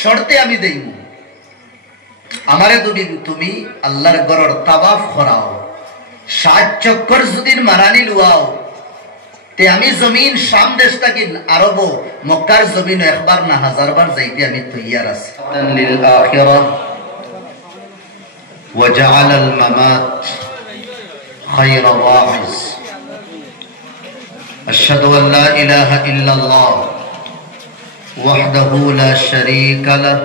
শর্তে আমি দেই আমারে তুমি আল্লাহর ঘরের তাওয়াফ করাও 60 চক্কর যদি মারানি লুয়াও তে আমি জমিন শাম দেশ থেকে আরব মক্কার জমিন একবার না হাজারবার যাইতে আমি তৈয়ার আছি লিল আখিরাহ ওয়া জাআল আল মামাত খায়রা ওয়াইজ আশহাদু আল লা ইলাহা ইল্লাল্লাহ ওয়াহদাহু লা শারীকা লাহ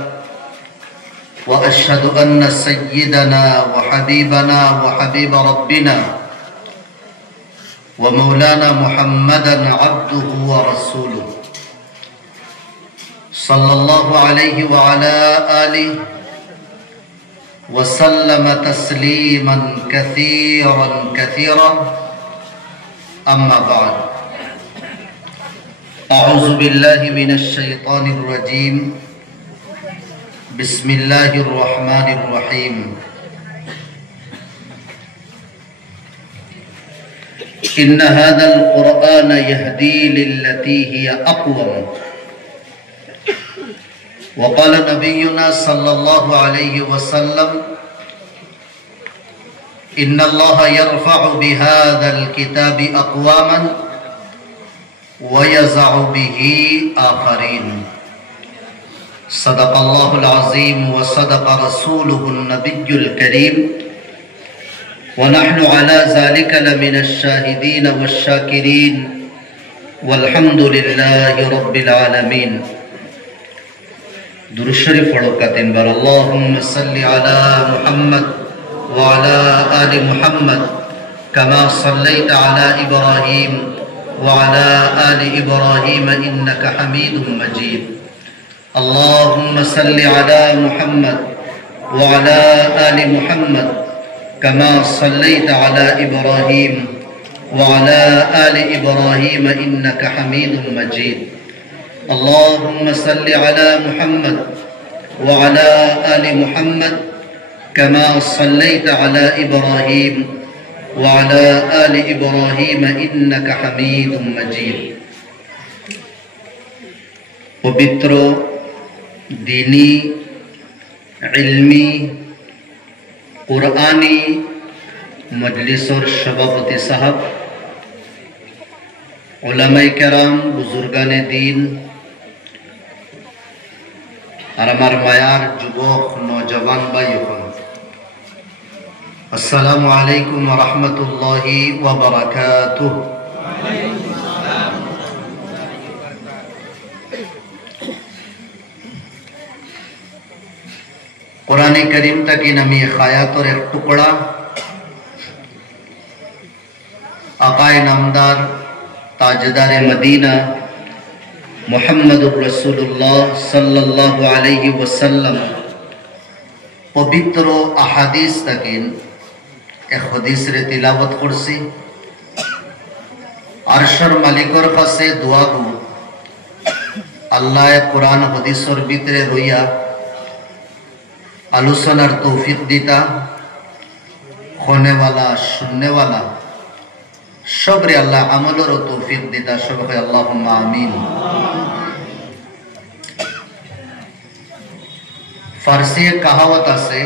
ওয়া আশহাদু আন্না সাইয়্যিদানা ওয়া হাবিবানা ওয়া হাবিব রাব্বিনা ومولانا محمدا عبده ورسوله صلى الله عليه وعلى آله وسلم تسليما كثيرا كثيرا أما بعد أعوذ بالله من الشيطان الرجيم بسم الله الرحمن الرحيم إن هذا القرآن يهدي للتي هي أقوم وقال نبينا صلى الله عليه وسلم إن الله يرفع بهذا الكتاب أقواما ويزع به آخرين صدق الله العظيم وصدق رسوله النبي الكريم ونحن على ذلك لمن الشاهدين والشاكرين والحمد لله رب العالمين درود شریف پڑھو کہتے ہیں اللهم صل على محمد وعلى آل محمد كما صليت على إبراهيم وعلى آل إبراهيم إنك حميد مجيد اللهم صل على محمد وعلى آل محمد كما صليت على إبراهيم وعلى آل إبراهيم إنك حميد مجيد اللهم صل على محمد وعلى آل محمد كما صليت على إبراهيم وعلى آل إبراهيم إنك حميد مجيد পবিত্র ديني علمي कुरानी मजलिस और सभापति साहब उलमाए केराम बुजुर्गाने दीन और हमार मायार जुबक नौजवान भाइयों अस्सलामु अलैकुम व रहमतुल्लाहि व बरकातुहू। कुरान करीम तक नमी खायात और एक टुकड़ा आकाए नामदार ताजदार मदीना मुहम्मदुर रसूलुल्लाह सल्लल्लाहु अलैहि वसल्लम पवित्र अहादीस तक एक हदीस रे तिलावत करसी अरशर मालिकर काছে दुआ को अल्लाह कुरान हदीस और भीतरे रहिया आलोचनार तौफिक दीता होने वाला सुनने वाला सब रे अल्लाह अमलोर तौफिक दीता सब है अल्लाहुम्मा आमीन। फारसी एक कहावत आछे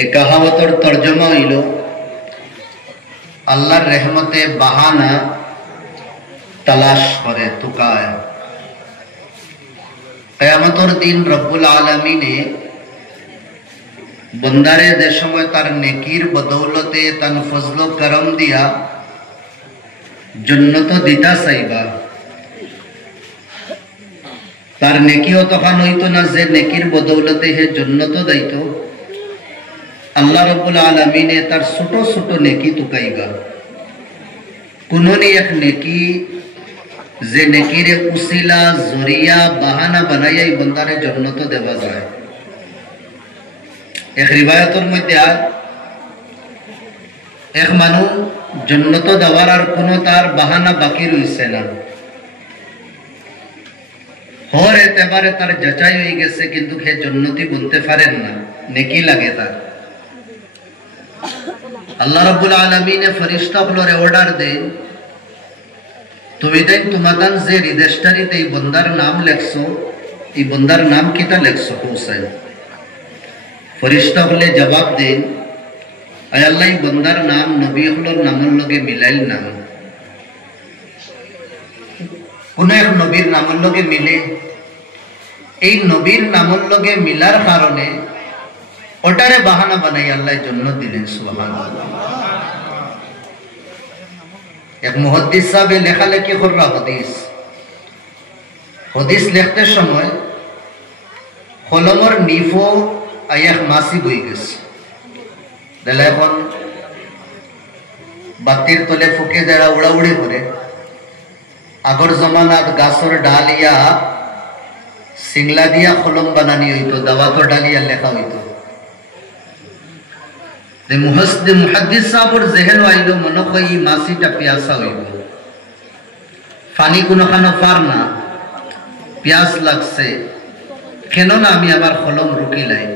ए कहावतर तर्जमा हইল अल्लाहर रहमते बाहाना तलाश करे तुकाय क़यामतर दिन रब्बुल आलमीने बंदारे जे समय तार नेकीर बदौलते तान फजलो करम दिया जन्नत दिता चाइबा तार नेकी तखान हईतो ना जे नेकीर बदौलते हे जन्नत दायितो अल्लाह रब्बुल आलमीने तार छोटो छोटो नेकी तुकाइबा कुनोनी एक नेकी जे नेकीरे उसिला जरिया बहाना बनाया बंदारे जन्नत देवा जाए। एक रिवायतर मध्य एक मानु जन्नत देवार आर कोनो तार बहाना बाकी रहिছে ना हर एतेबारे तार जाचाई হয়ে গেছে কিন্তু হে जन्नती बनते पारेन ना नेकी লাগে तार अल्लाह रब्बुल आलमीने फरिश्ताগুলোরে অর্ডার দেন তুমি দেন তোমাদান যে রেজিস্ট্রিতে এই বন্দার নাম লেখছো এই বন্দার নাম কিতা লেখছো হুসাইন? ফরিস্তা হলে জবাব দেন, আয় আল্লাহ বন্দার নাম নবী হলোর নামের লগে মিলাইল নাম। কোন এক নবীর নামের লগে মিলে, এই নবীর নামের লগে মিলার কারণে ওটারে বাহানা বানাই আল্লাহ জন্য দিলেন। সুবহানাল্লাহ। এক মুহাদ্দিস সাহেব লেখালেখি কররা হদিস লিখতে সময় কলমর নিফো আয়াক মাসি বই গেছে। দিলে এখন বাতির তলে ফুকে যারা উড়াউড়ি করে, আগর জমানাত গাছর ডালিয়া সিংলা দিয়া কলম বানানি হইতো, দাওয়াতর ডালিয়া লেখা হইতো। মুহাদ্দিস সাহেবের জেহেন আইল মনে হয় এই মাসিটা পিয়াসা হইব, পানি কোনোখানো পার না, পিয়াস লাগছে, কেন না আমি আমার কলম রুকিলাই।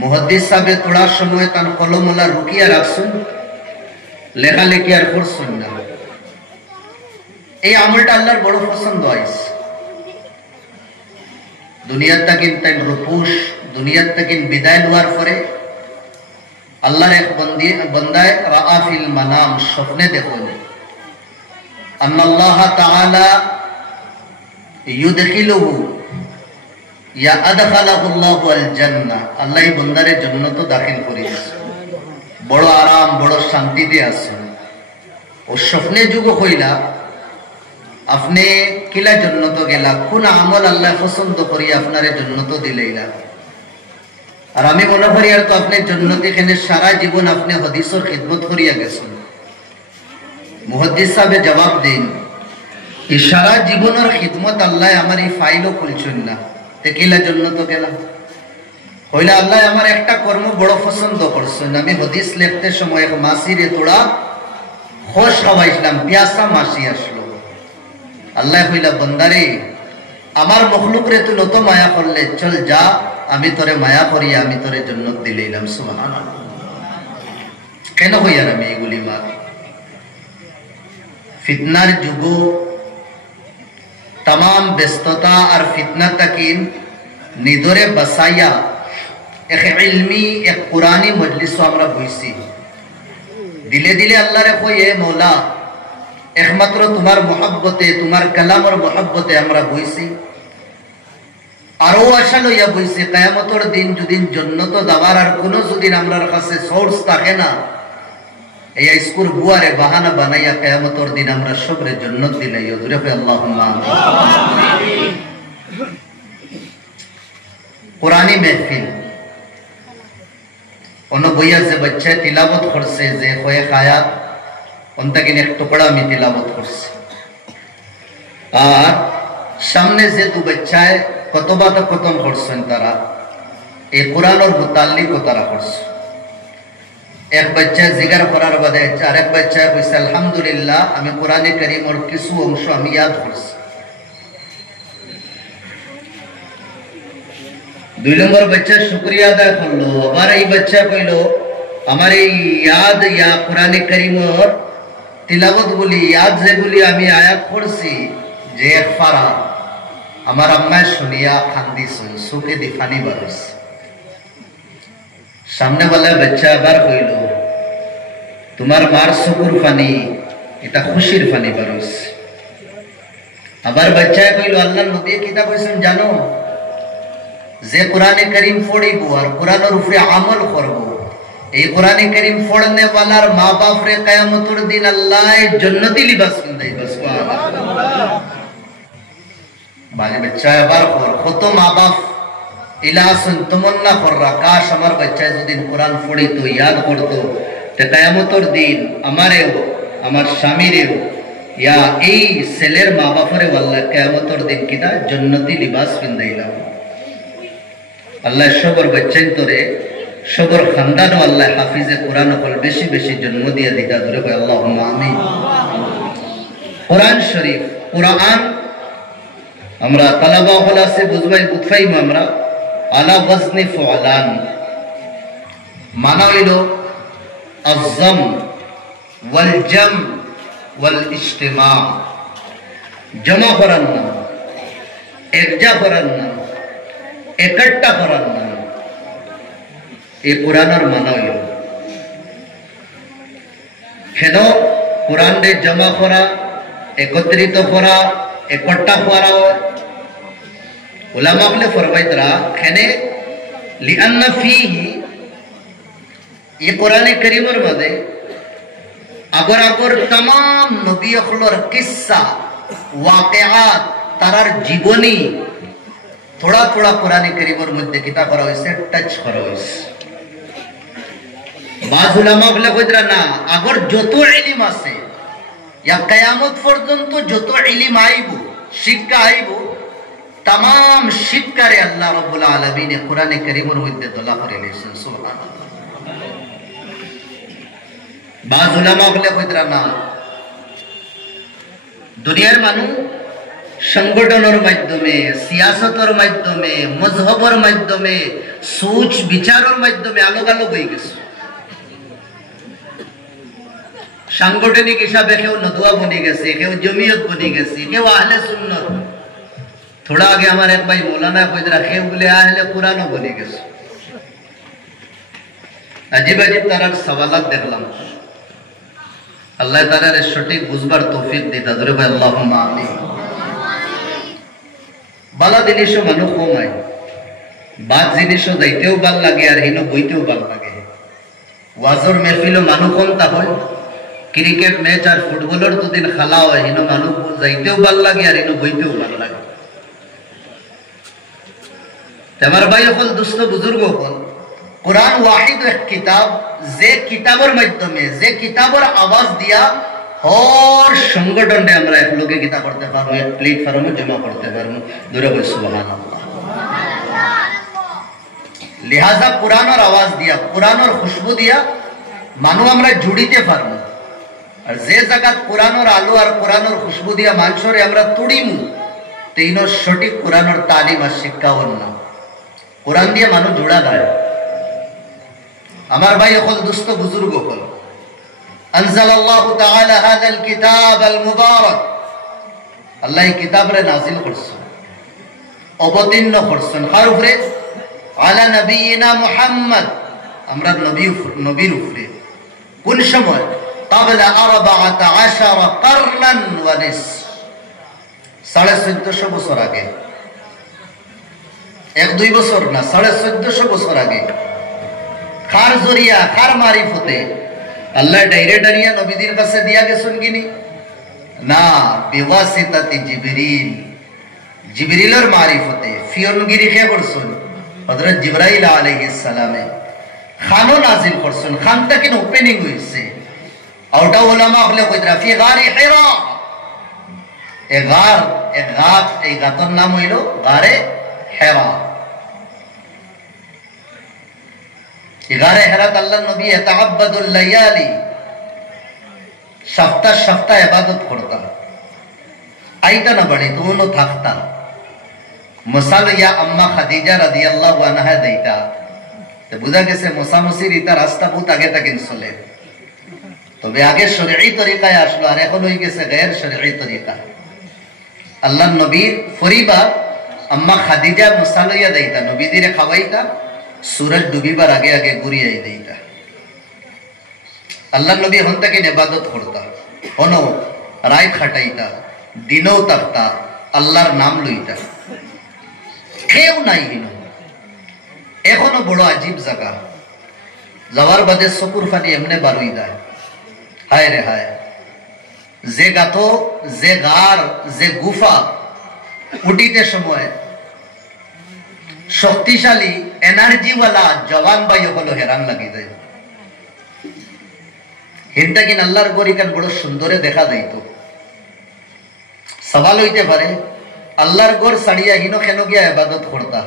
মুহাদ্দিস সাহেব তোড়ার সময় তার কলমওয়ালা রুকিয়া রাখছেন, লেখালেখি আর করছেন না। এই আমলটা আল্লাহর বড় পছন্দ হয়েছে। দুনিয়ার তাকিন তাই রূপুষ, দুনিয়ার তাকিন বিদায় নেওয়ার পরে আল্লাহর এক বন্দায় রাআফিল মানাম, স্বপ্নে দেখুন আল্লাহ তাআলা ইউদখিলুহু ইয়া আদখালাহুল্লাহু আল জান্নাহ, আল্লাহ এই বন্দারে জান্নাতে দাখিল করিয়েছে, বড় আরাম বড় শান্তিতে আছে। ও স্বপ্নে যুগ হইলা আপনি কিলা জান্নাতে গেলা, কোন আমল আল্লাহ পছন্দ করি আপনারে জান্নাতে দিলেইলা। আর আমি মনে করি আর তো আপনি জান্নাতে খেনে সারা জীবন আপনি হাদিসের খিদমত করিয়া গেছেন। মুহাদ্দিস সাহেব জবাব দেন, এই সারা জীবনের খিদমত আল্লাহ আমার এই ফাইলও খুলছেন না, তেকিলা জান্নাতে গেলাম। কইলা আল্লাহ আমার একটা কর্ম বড় পছন্দ করছেন, আমি হাদিস লিখতে সময় এক মাসিরে তোড়া খোশ খাওয়াইছিলাম, পিয়াসা মাসি আসলো। আল্লাহ কইলা বন্দারে আমার মখলুক রে তুই নত মায়া করলে, চল যা, আমি তোরে মায়া করি, আমি তোরে জান্নাত দিলাম। সুবহানাল্লাহ। কেন হইয়ার আমি এগুলি মার? ফিতনার যুগ, তাম ব্যস্ততা আর ফিতনা তাকিন নিদরে বসাইয়া এক ইলমি এক কুরআনি মজলিস আমরা বইছি। দিলে দিলে আল্লাহরে কই, এ মওলা একমাত্র তোমার মহব্বতে, তোমার কালামর মহব্বতে আমরা বইছি। আরো আশা লইয়া বইছি কিয়ামতের দিন যদি জান্নাত যাওয়ার আর কোনো যদি আমরার কাছে সোর্স থাকে না, এই স্কুল বুয়ারে বাহানা বানাইয়া কিয়ামতের দিন আমরা সবরে জান্নাত দিলাইও। জোরে কই আল্লাহুম্মা আমিন। কুরআনি মাহফিল ono বইয়া যে বাচ্চা তিলাওয়াত করছে, যে কয়েক আয়াত অন্তকিন এক টুকরা আমি তিলাওয়াত করছি, আর সামনে যে দু বাচ্চায় কতবা তো খতম করছেন, তারা এই কোরআনের মুতাল্লিক তারা করছে। এক বাচ্চা জিগার করার বাদে আরেক বাচ্চা কইছে আলহামদুলিল্লাহ আমি কোরআনে কারীমের কিছু অংশ আমি ইয়াদ করছি। দুই নম্বর বাচ্চা শুকরিয়া আদায় করলো, আবার এই বাচ্চা কইল আমার এই ইয়াদ ইয়া কোরআনে কারীমের তিলাওয়াত গুলি ইয়াদ যেগুলি আমি আয়াত করছি, যে এক ফারা আমার আম্মা শুনিয়া কান্দিছেন, চোখে দি পানি বারছে। সামনে वाला বাচ্চা আবার কইল তোমার মার চকুর পানি এটা খুশির পানি বারছে। আবার বাচ্চা কইল আল্লাহর নবী কিতা কইছেন জানো, যে কোরআনে কারীম পড়িব আর কোরআনের উপরে আমল করব, এই কোরআনে কারীম পড়নে वालाর মা বাপ রে কিয়ামতের দিন আল্লাহ জান্নাতি লিবাস দিবেন। সুবহানাল্লাহ। বাজে বাচ্চা আবার কত মা বাপ ইলাসন তমন্না কররা, কাশ আমার বাচ্চা যদি কোরআন পড়িতো ইয়াদ করতো, তে কিয়ামতের দিন আমারেও আমার স্বামীরেও ইয়া এই ছেলের মা বাপরে আল্লাহ কিয়ামতের দিন কিনা জান্নাতি লিবাস পিন্দাইলাম। আল্লাহ সবর বাচ্চাই তোরে সবর খানদান আল্লাহ হাফিজে কোরআন হল বেশি বেশি জন্ম দিয়া দিতা। ধরে কই আল্লাহুম্মা আমিন। কোরআন শরীফ, কোরআন আমরা তালাবা হলা সে বুঝবাই বুঝাইম আমরা আলা ওয়াজনি ফুআলান, মানা হইল আযম ওয়াল জাম ওয়াল ইজতিমা, জমা করার নাম। একজা করার নাম, একটা করার নাম। এই কোরআনের মানা হইল কেন কোরআন রে জমা করা, একত্রিত করা, একটা করা। উলামা বলে ফরমাইতরা কেনে লিআন্না ফীহি ये कुरान करीमर मधे अगर अगर तमाम नबी अखलोर किस्सा वाक़यात तारार जीवनी थोड़ा थोड़ा कुरान करीमर मध्य किता करा होइसे, टच करा होइसे। बाज उलामा বলে কইরা না, अगर যত ইলম আছে या কিয়ামত পর্যন্ত যত ইলম আইবো, শিক্ষা আইবো, तमाम শিক্ষারে আল্লাহ রাব্বুল আলামিন কুরআন কারীমের মধ্যে দলা করে দিয়েছেন। সুবহানাল্লাহ। বাজ উলামা বলে কইরা না, দুনিয়ার মানুষ সংগঠনের মাধ্যমে, সিয়াসতের মাধ্যমে, মজহবের মাধ্যমে, সোচ বিচারের মাধ্যমে আলোক আলোক হয়ে গেছে। সাংগঠনিক হিসাবে কেউ নদুয়া বনে গেছে, কেউ জমিয়ত বনে গেছে, কেউ আহলে সুন্নত। थोड़ा आगे हमारे एक भाई मौलाना कइरा केउ বলে আহলে কুরআনও বনে গেছে। अजीब अजीब तरह सवालात देखलाम। अल्लाह ताआला रे सटीक बुझবার তৌফিক দিতা ধরে ভাই আল্লাহুম্মা আমিন। বালা জিনিসও মানুষ কমায়, বাদ জিনিসও যাইতেও ভাল লাগে আর হিনো বইতেও ভাল লাগে। ওয়াজর মেহফিলও মানুষ কমতা হয়, ক্রিকেট ম্যাচ আর ফুটবলের তো দিন খেলা হয়, হিনো মানুষ যাইতেও ভাল লাগে আর হিনো বইতেও ভাল লাগে। আমার ভাই হল দুস্থ বুজুর্গ হল, কোরআন ওয়াহিদ এক কিতাব, যে কিতাবের মাধ্যমে, যে কিতাবের আওয়াজ দিয়া হর সংগঠনে আমরা এক লোকে গীতা করতে পারবো, এক প্ল্যাটফর্মে জমা করতে পারবো। দূরে বল সুবহানাল্লাহ। লিহাজা কোরআনের আওয়াজ দিয়া, কোরআনের খুশবু দিয়া মানুষ আমরা জুড়িতে পারবো। আর যে জায়গা কোরআনের আলো আর কোরআনের খুশবু দিয়া মানুষরে আমরা তুড়িমু, তেইনোর সঠিক কোরআনের তালিম আর শিক্ষা হল না। কোরআন দিয়ে মানুষ জোড়া দেয়। আমার ভাই হল দুস্থ বুজুর্গ হল, আনজালাল্লাহু তাআলা হাযাল কিতাবাল মুবারাক, আল্লাহ এই কিতাবরে নাযিল করছেন, অবতীর্ণ করছেন কার উপরে? আলা নবিয়িনা মুহাম্মদ, আমরা নবীর উপরে। কোন সময়? ক্বাবলা 14 কারনান ওয়া নিস, 1450 বছর আগে। 1-2 বছর না, 1450 বছর আগে। কার জরিয়া, কার মারিফতে? আল্লাহ ডাইরেক্টরিয়া নবীদের কাছে দিয়া গেছেন কিনি? না, বিওয়াসিতাতি জিবরিল, জিবরিলের মারিফতে। ফিয়নগিরি কে করছেন? হযরত জিবরাইল আলাইহিস সালামে। খানও নাজিল করছেন, খানটা কিন ওপেনিং হইছে। আউটা উলামা হলে কইরা ফি গারি হিরা, এই গাতর নাম হইল গারে হেরা। গারে হেরাত আল্লাহ নবী ইয়াতাআব্বাদুল লায়ালি, সপ্তাহ সপ্তাহ ইবাদত করতা। আইতা না বাড়ি তুনো থাকতা। মসাল ইয়া আম্মা খাদিজা রাদিয়াল্লাহু আনহা দেইতা। তো বুঝা গেছে মোসামসির ইতা রাস্তা বহুত আগে থেকে চলে। তবে আগে শরঈ তরিকায় আসলো, আর এখন হয়ে গেছে গায়র শরঈ তরিকা। আল্লাহ নবীর ফরিবা আম্মা খাদিজা মুসালইয়া দেইতা, নবীদিরে খাওয়াইতা, সূরজ ডুবিবার আগে আগে ঘুরিয়াই দেইতা। আল্লাহ নবী হন থেকে ইবাদত করতা, হনো রায় খাটাইতা, দিনও তাকতা, আল্লাহর নাম লইতা। কেউ নাই হিনো। এখনো বড় আজীব জায়গা, যাওয়ার বাদে চকুর ফানি এমনে বারুই দেয়। হায় রে হায়, যে গাতো, যে গার, যে গুফা উঠিতে সময় শক্তিশালী এনার্জিওয়ালা জওয়ান ভাই হলো হেরান লাগি যায়। হিনটা কিন আল্লাহর গরিকান বড় সুন্দরে দেখা যাইত। সওয়াল হইতে পারে, আল্লাহর গড় ছাড়িয়া হিনো কেন গিয়া ইবাদত করতা?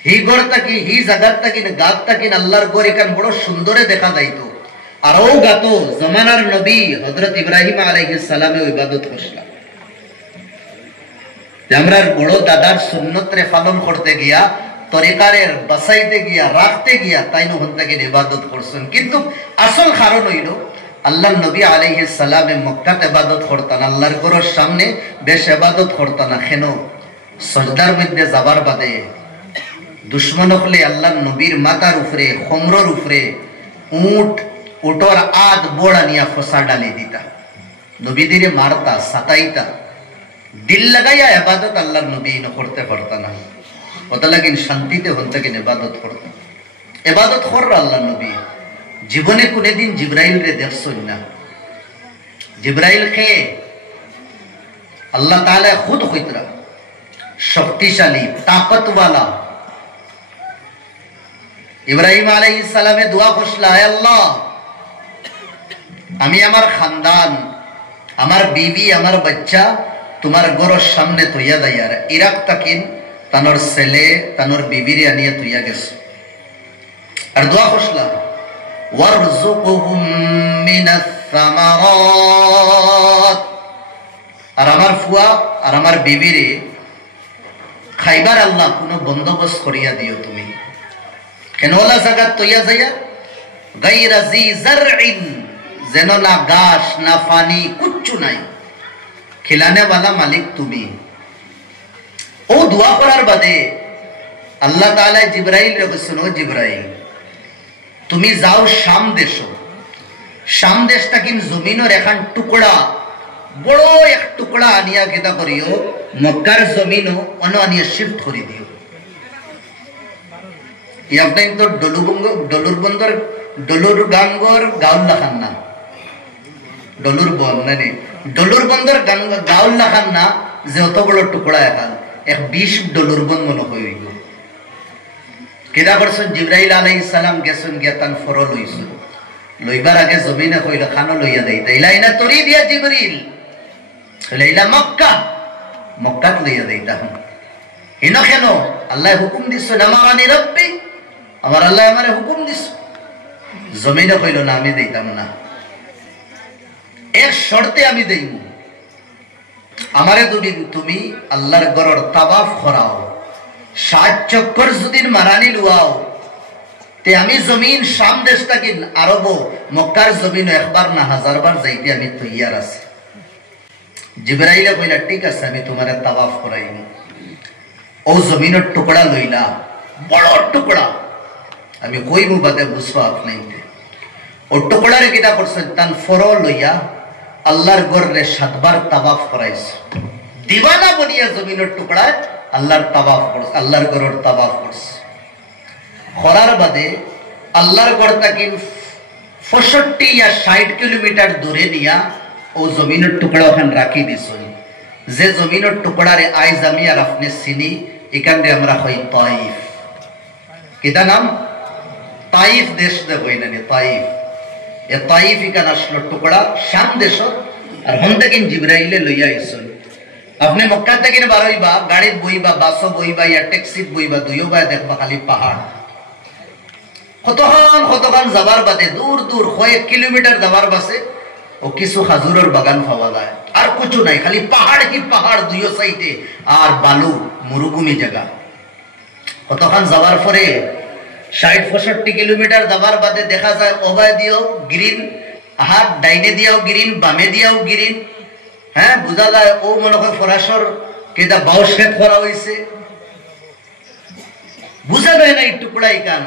হি গড় তাকি, হি জায়গার তাকিন, গাত তাকিন আল্লাহর গরিকান বড় সুন্দরে দেখা যাইত। আর ও গাতো জমানার নবী হযরত ইব্রাহিম আলাইহিস সালামে ইবাদত করছিলেন। আমরা বড় দাদার সুন্নত রে পালন করতে গিয়া, তরিকারের বাসাইতে গিয়া, রাখতে গিয়া তাই নহন থেকে ইবাদত করছেন। কিন্তু আসল কারণ হইল আল্লাহ নবী আলাইহিস সালামে মক্কাতে ইবাদত করতেন, আল্লাহর ঘরের সামনে বেশ ইবাদত করতেন না। কেন? সজদার মধ্যে যাবার বাদে দুশ্মন হলে আল্লাহর নবীর মাথার উপরে খমরর উপরে উটর আদ বোড়া নিয়া ফসা ডালি দিতা, নবীদিরে মারতা সাতাইতা, দিল লাগাইয়া ইবাদত আল্লাহর নবী করতে পারতা না। ওটা লাগিন শান্তিতে হন থেকে ইবাদত করতা, ইবাদত কর আল্লাহর নবী। জীবনে কোনদিন জিব্রাইল রে দেখছই না। জিব্রাইল কে আল্লাহ তাআলা খুদ কইতরা শক্তিশালী তাকতওয়ালা। ইব্রাহিম আলাইহিস সালামে দোয়া করছলা, হে আল্লাহ আমি আমার খানদান, আমার বিবি, আমার বাচ্চা তোমার ঘরের সামনে তৈয়া দাইয়ার ইরাক তাকিন তানোর ছেলে তানোর বিবিরে আনিয়া তৈয়া গেছে। আর দোয়া করছলা ওয়ারযুকহুম মিনাস সামারাত, আর আমার ফুয়া আর আমার বিবিরে খাইবার আল্লাহ কোনো বন্দোবস্ত করিয়া দিও তুমি। কেন ওলা জায়গা তৈয়া যাইয়া গায়রা জি জারইন, যেন না গাছ না পানি কুচ্ছু নাই, খিলানে वाला মালিক তুমি। ও দোয়া করার বাদে আল্লাহ তাআলা জিবরাইল রে বলছেন, ও জিবরাইল তুমি যাও শাম দেশ, শাম দেশটা কিন জমিনের এখান টুকরা বড় এক টুকরা আনিয়া কেদা করিও মক্কার জমিনও অন্য আনিয়া শিফট করে দিও। আপনি তো ডলুর বন্দর ডলুর গাঙ্গর গাউল্লা খান না, ডলুর বন মানে ডলুর বন্দর গাউল্লা খান না, যে অত বড় টুকরা এখান এক 20 ডলুর বন মনে হইব। কেদা করছেন জিবরাইল আলাইহিস সালাম গেছেন গিয়া তান ফরল হইছে, লইবার আগে জমিনে কইল খানো লইয়া দেই, তাইলা ইনা তরি দিয়া জিবরিল লাইলা মক্কা, মক্কাত লইয়া দেই। তখন হিনো কেন আল্লাহ হুকুম দিছ, আমারানি রব্বি, আমার আল্লাহ আমারে হুকুম দিছ। জমিনে কইল না আমি দেইতাম না, এক শর্তে আমি দেইব, আমারে দুদিন তুমি আল্লাহর ঘরের তাওয়াফ করাও, 7 চক্কর যদি মারানি লুয়াও, তে আমি জমিন শাম দেশটা কি আরব মক্কার জমিন একবার না 1000 বার যাইতে আমি তৈয়ার আছি। জিবরাইলে কইলা ঠিক আছে আমি তোমারে তাওয়াফ করাইব। ও জমিনের টুকরা লইলা, বড় টুকরা, আমি কইব বাদে বুঝবা আপনাইতে। ও টুকরারে কিটা করছেন তান ফরো লইয়া আল্লাহর ঘরে 7 বার তাওয়াফ করাইছে। দিওয়ানা বনিয়া জমিনের টুকরা আল্লাহর তাওয়াফ করছে, আল্লাহর ঘরের তাওয়াফ করছে। করার বাদে আল্লাহর ঘর থেকে 65 या 60 কিলোমিটার দূরে নিয়া ও জমিনের টুকরা ওখানে রাখি দিছ, যে জমিনের টুকরারে আইজ আমি আর আপনি চিনি, এখানে আমরা হই তাইফ। কিটা নাম? তাইফ দেশ দে হই না তাইফ। এ তাইফ এখানে আসলো টুকরা শাম দেশ। আর হন থেকে জিবরাইলে লইয়া আইছেন। আপনি মক্কা থেকে বারইবা গাড়িত বইবা, বাসও বইবা, ইয়া ট্যাক্সিত বইবা, দুইও বাই দেখবা খালি পাহাড়। কতক্ষণ যাবার বাদে দূর দূর কয়েক কিলোমিটার যাবার বাসে ও কিছু খাজুরের বাগান পাওয়া যায়, আর কিছু নাই, খালি পাহাড় কি পাহাড় দুইও সাইডে, আর বালু মরুভূমি জায়গা। কতক্ষণ যাবার পরে 60-65 কিলোমিটার যাবার বাদে দেখা যায় ওবায় দিও গ্রিন, হাত ডাইনে দিয়াও গ্রিন, বামে দিয়াও গ্রিন। হ্যাঁ, বোঝা যায় ও মনে হয় ফরাসর কেদা বাউস খেত করা হয়েছে, বুঝা যায় না এই টুকরাই কান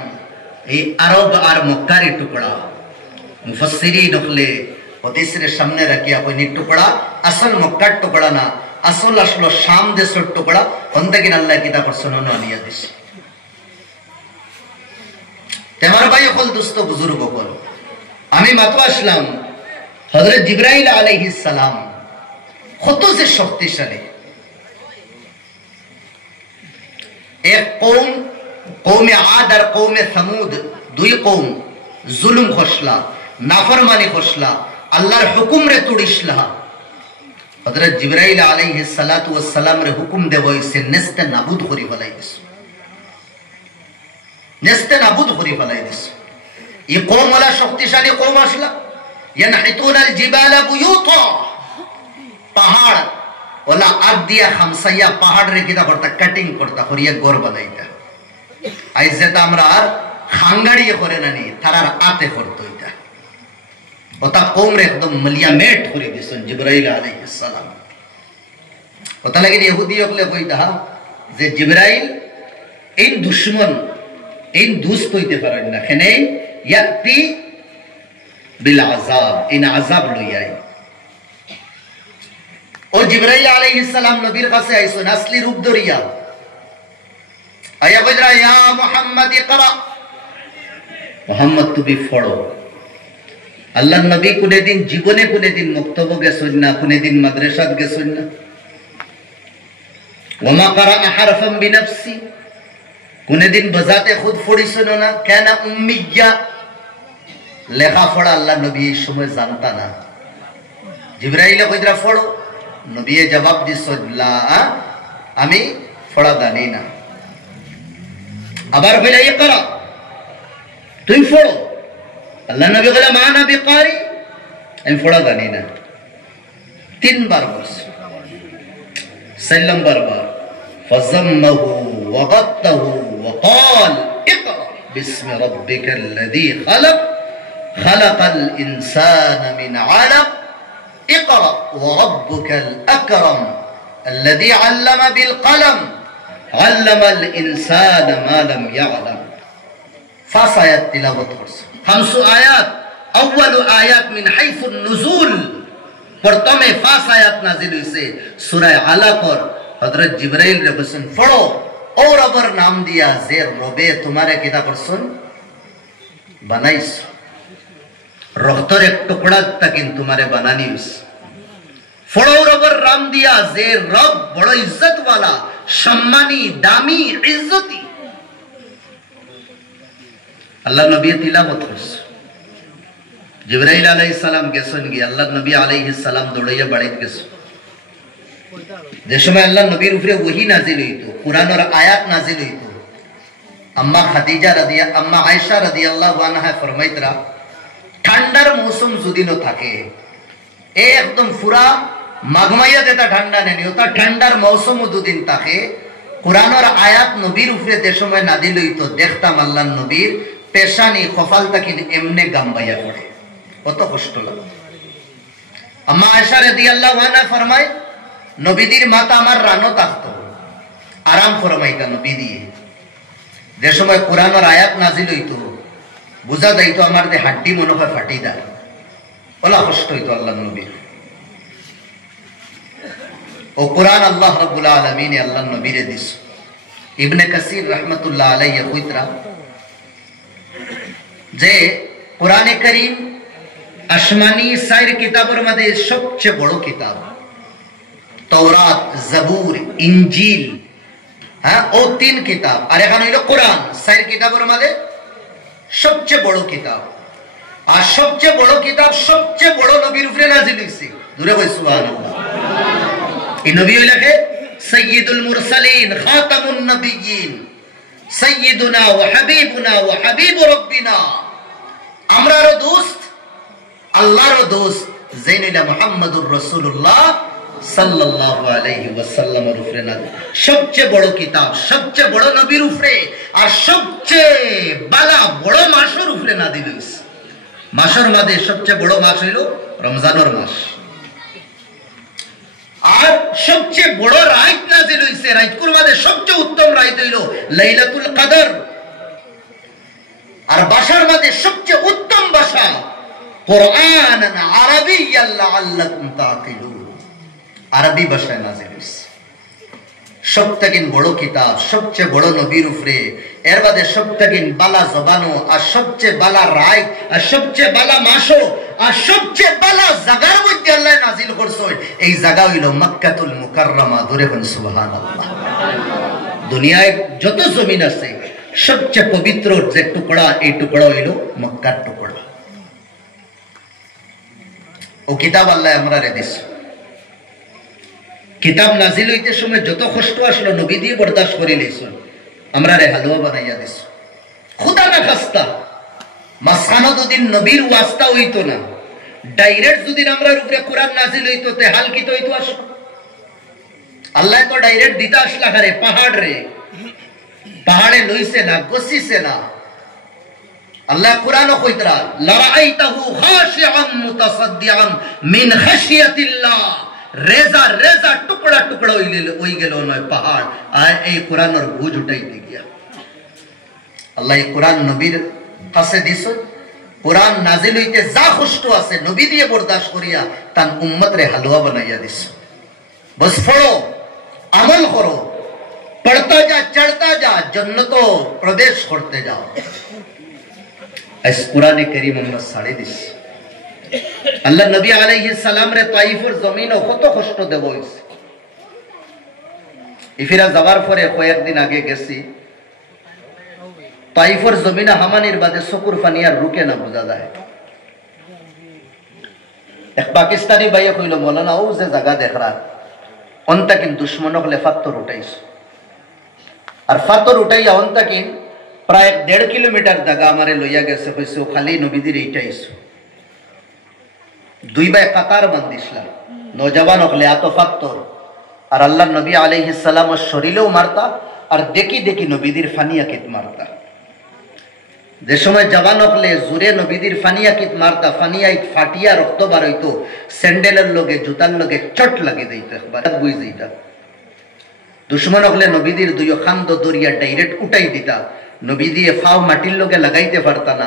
এই আরব আর মক্কার টুকরা। মুফাসসিরিন হলে হাদিসের সামনে রাখিয়া কইনি টুকরা আসল মক্কার টুকরা না, আসল আসলো শাম দেশের টুকরা। হন্তে কিনা আল্লাহ কিতা করছেন আনিয়া দিছে। তেমার ভাই হল দোস্ত বুজুর্গ হল, আমি মাত্র আসলাম হযরত জিবরাইল আলাইহিস সালাম কত যে শক্তিশালী। এক কওম, কওমে আদ আর কওমে সামুদ, দুই কওম জুলুম খসলা, নাফরমানি খসলা, আল্লাহর হুকুম রে তুড়িসলা। হযরত জিবরাইল আলাইহিস সালাতু ওয়াস সালাম রে হুকুম দেব হইছে নেস্তে নাবুদ করি ফেলাই দিস, নেস্তে নাবুদ করি ফেলাই দিস। এই কওম ওলা শক্তিশালী কওম আসলা, ইয়ানহিতুনাল জিবালা বুয়ুতা, পাহাড় ওলা আগ দিয়া খামসাইয়া পাহাড় রে কিটা করতা, কাটিং করতা, করিয়া ঘর বানাইতা। আইজ যেটা আমরা আর খাঙ্গাড়িয়ে করে নানি, তারার আতে করতো এটা। ওটা কওম রে একদম মলিয়া মেট করে দিছেন জিবরাইল আলাইহিস সালাম। ওটা লাগি ইহুদি হলে কইতা যে জিবরাইল এই দুশ্মন এই দুষ্ট হইতে পারেন না খেনে ইয়াতি বিল আযাব ইন আযাব লইয়াই ও জিবরাইল আলাইহিস সালাম নবীর কাছে আইছেন আসলি রূপ ধরিয়া আয়া কইরা ইয়া মুহাম্মদ ইকরা মুহাম্মদ তুমি পড়ো আল্লাহর নবী কোনদিন জীবনে কোনদিন মক্তব গেছেন না কোনদিন মাদ্রাসাত গেছেন না ওমা করা হারফাম বিনফসি কোনদিন বজাতে খুদ পড়িছেন না কেন উম্মিয়া লেখা পড়া আল্লাহ নবী এই সময় জানতা না জিবরাইল কইরা পড়ো নবী জবাব দিছেন লা আমি পড়া জানি না আবার কইলা ইকরা তুই পড়ো আল্লাহ নবী বলে মা নবী কারি আমি পড়া জানি না তিনবার বলছে সাল্লাম বারবার ফাযাম্মাহু ওয়া গাত্তাহু ওয়া ক্বাল ইকরা বিসমি রাব্বিকাল লাযী খালাক খালাকাল ইনসানা মিন আলাক ইকরা ওয়া রাব্বুকাল আকরাম الذي علم بالقلم علم الانسان ما لم يعلم فاصايات تلاوت করছে 5 আয়াত اول আয়াত من حيث النزول প্রথমে 5 আয়াত নাযিল হইছে সূরা আলাকর হযরত জিবরাইল রে বলেন পড়ো ও রবের নাম দিয়া যে রবে তোমারে কিতা করছেন বানাইছ রক্তের এক টুকরা তা কিন্তু তোমারে বানানিস পড়ো রবের নাম দিয়া যে রব বড় ইজ্জত वाला সম্মানী দামি ইজ্জতি আল্লাহ নবী তিলাওয়াত করছে জিবরাইল আলাইহিস সালাম গেছেন কি আল্লাহ নবী আলাইহিস সালাম দৌড়াইয়া বাড়িতে গেছে যে সময় আল্লাহ নবীর উপরে ওহী নাযিল হইতো কুরআনের আয়াত নাযিল হইতো আম্মা আয়েশা রাদিয়াল্লাহু আনহা ফরমাইতরা ঠান্ডার মৌসুম যদি ন থাকে একদম পুরা মাগমাইয়া যেটা ঠান্ডা নেই ওটা ঠান্ডার মৌসুম দুদিন থাকে কুরআনের আয়াত নবীর উপরে যে সময় নাযিল হইতো দেখতাম আল্লাহ নবীর পেশানি কপালটা কিন্তু এমনে গাম্বাইয়া পড়ে কত কষ্ট লাগে আম্মা আয়েশা রাদিয়াল্লাহু আনহা ফরমায় নবীদের মাথা আমার রানো থাকতো আরাম ফরমাইতা নবী দিয়ে যে সময় কুরআনের আয়াত নাযিল হইতো বুঝা যাইতো আমার যে হাড্ডি মনে হয় ফাটি যায় ওলা কষ্ট হইতো আল্লাহ নবীর ও কুরআন আল্লাহ রাব্বুল আলামিন আল্লাহ নবীরে দিস ইবনে কাসির রাহমাতুল্লাহ আলাইহি কইতরা যে কুরআনে কারীম আসমানি সাইর কিতাবের মধ্যে সবচেয়ে বড় কিতাব তওরাত জাবুর ইনজিল হ্যাঁ ও তিন কিতাব আর এখানে হইল কোরআন সাইর কিতাবের মধ্যে সবচেয়ে বড় কিতাব আর সবচেয়ে বড় কিতাব সবচেয়ে বড় নবীর উপরে নাযিল হইছে দূরে কই সুবহানাল্লাহ এই নবী হইলাকে সাইয়্যিদুল মুরসালিন খাতামুন নবিয়্যিন সাইয়্যিদুনা ওয়া হাবিবু রাব্বিনা আমরারও দোস্ত আল্লাহর দোস্ত জাইনুনা মুহাম্মাদুর রাসূলুল্লাহ সাল্লাল্লাহু আলাইহি ওয়াসাল্লামের উপরে নাযিল সবচেয়ে বড় কিতাব সবচেয়ে বড় নবীর উপরে আর সবচেয়ে বালা বড় মাসের উপরে নাযিল হইছে মাসের মধ্যে সবচেয়ে বড় মাস হইল রমজানের মাস আর সবচেয়ে বড় রাত নাযিল হইছে রাতগুলোর মধ্যে সবচেয়ে উত্তম রাত হইল লাইলাতুল কদর আর বাসার মধ্যে সবচেয়ে উত্তম ভাষা কুরআনান আরাবিয়্যান লাআল্লাকুম তাকিলুন আরবি ভাষায় নাযিল হইছে সবথেকে বড় কিতাব সবচেয়ে বড় নবীর উপরে এর মধ্যে সবথেকে বালা জবানো আর সবচেয়ে বালা রায় আর সবচেয়ে বালা মাসও আর সবচেয়ে বালা জায়গার মধ্যে আল্লাহ নাযিল করছে এই জায়গা হইল মক্কাতুল মুকাররমা দূরে বল সুবহানাল্লাহ দুনিয়ায় যত জমিন আছে সবচেয়ে পবিত্র যে টুকরা এই টুকরা হইল মক্কার টুকরা ও কিতাব আল্লাহ আমরা রে দিছে কিতাব নাযিল হইতে সময় যত কষ্ট আসলো নবী দিয়ে বরদাস্ত করে লইছেন আমরা রে হালুয়া বানাইয়া দিছ খোদা না খাস্তা মাসখানা দুদিন নবীর ওয়াস্তা হইতো না ডাইরেক্ট যদি আমরা উপরে কোরআন নাযিল হইতো তে হাল কি তো হইতো আস আল্লাহ তো ডাইরেক্ট দিতা আসলা করে পাহাড় রে পাহাড়ে লইছে না গসিছে না আল্লাহ কোরআনও কইতরা লারাইতাহু খাশিআন মুতাসাদ্দিআন মিন খাশিয়াতিল্লাহ রেজা রেজা টুকরা টুকরা ওই গেল নয় পাহাড় আর এই কোরআনের বুঝ উঠাইতে গিয়া আল্লাহ এই কোরআন নবীর কাছে দিছ কোরআন নাজিল হইতে যা কষ্ট আছে নবী দিয়ে বরদাস্ত করিয়া তার উম্মত রে হালুয়া বানাইয়া দিছ বস পড়ো আমল করো पढ़ता जा चढ़ता जा जन्नतो प्रवेश करते जाओ इस कुरान करीम আমরা সাড়ে দিস আল্লাহ নবী আলাইহিস সালাম রে তাইফের জমিন কত কষ্ট দেব হইছে ইফিরা যাবার পরে কয়েকদিন আগে গেছি তাইফের জমিনে হামানির বাদে শুকুর পানি আর রুকে না বোঝা যায় এক পাকিস্তানি ভাইয়া কইল মাওলানা ও যে জায়গা দেখরা অনটা কিন দুশমনক লে ফাত্তর উঠাইছে আর ফাতর উঠাইয়া অন্তাকিন প্রায় 1.5 কিলোমিটার জায়গা আমারে লইয়া গেছে কইছে খালি নবীদের এইটাইছো দুই ভাই কাতার বান্দিছলা নওজওয়ান হলে এত ফাতর আর আল্লাহর নবী আলাইহিস সালামের শরীরেও মারতা আর দেখি দেখি নবীদের ফানিয়াকিত মারতা যে সময় জওয়ান হলে জোরে নবীদের ফানিয়াকিত মারতা ফানিয়াইত ফাটিয়া রক্ত বার হইতো স্যান্ডেলের লগে জুতার লগে চট লাগে যাইতো একবার বুঝ যাইতা দুশ্মন হলে নবীদের দুই খান্দ দরিয়া ডাইরেক্ট উঠাই দিতা নবী দিয়ে ফাও মাটির লগে লাগাইতে পারতা না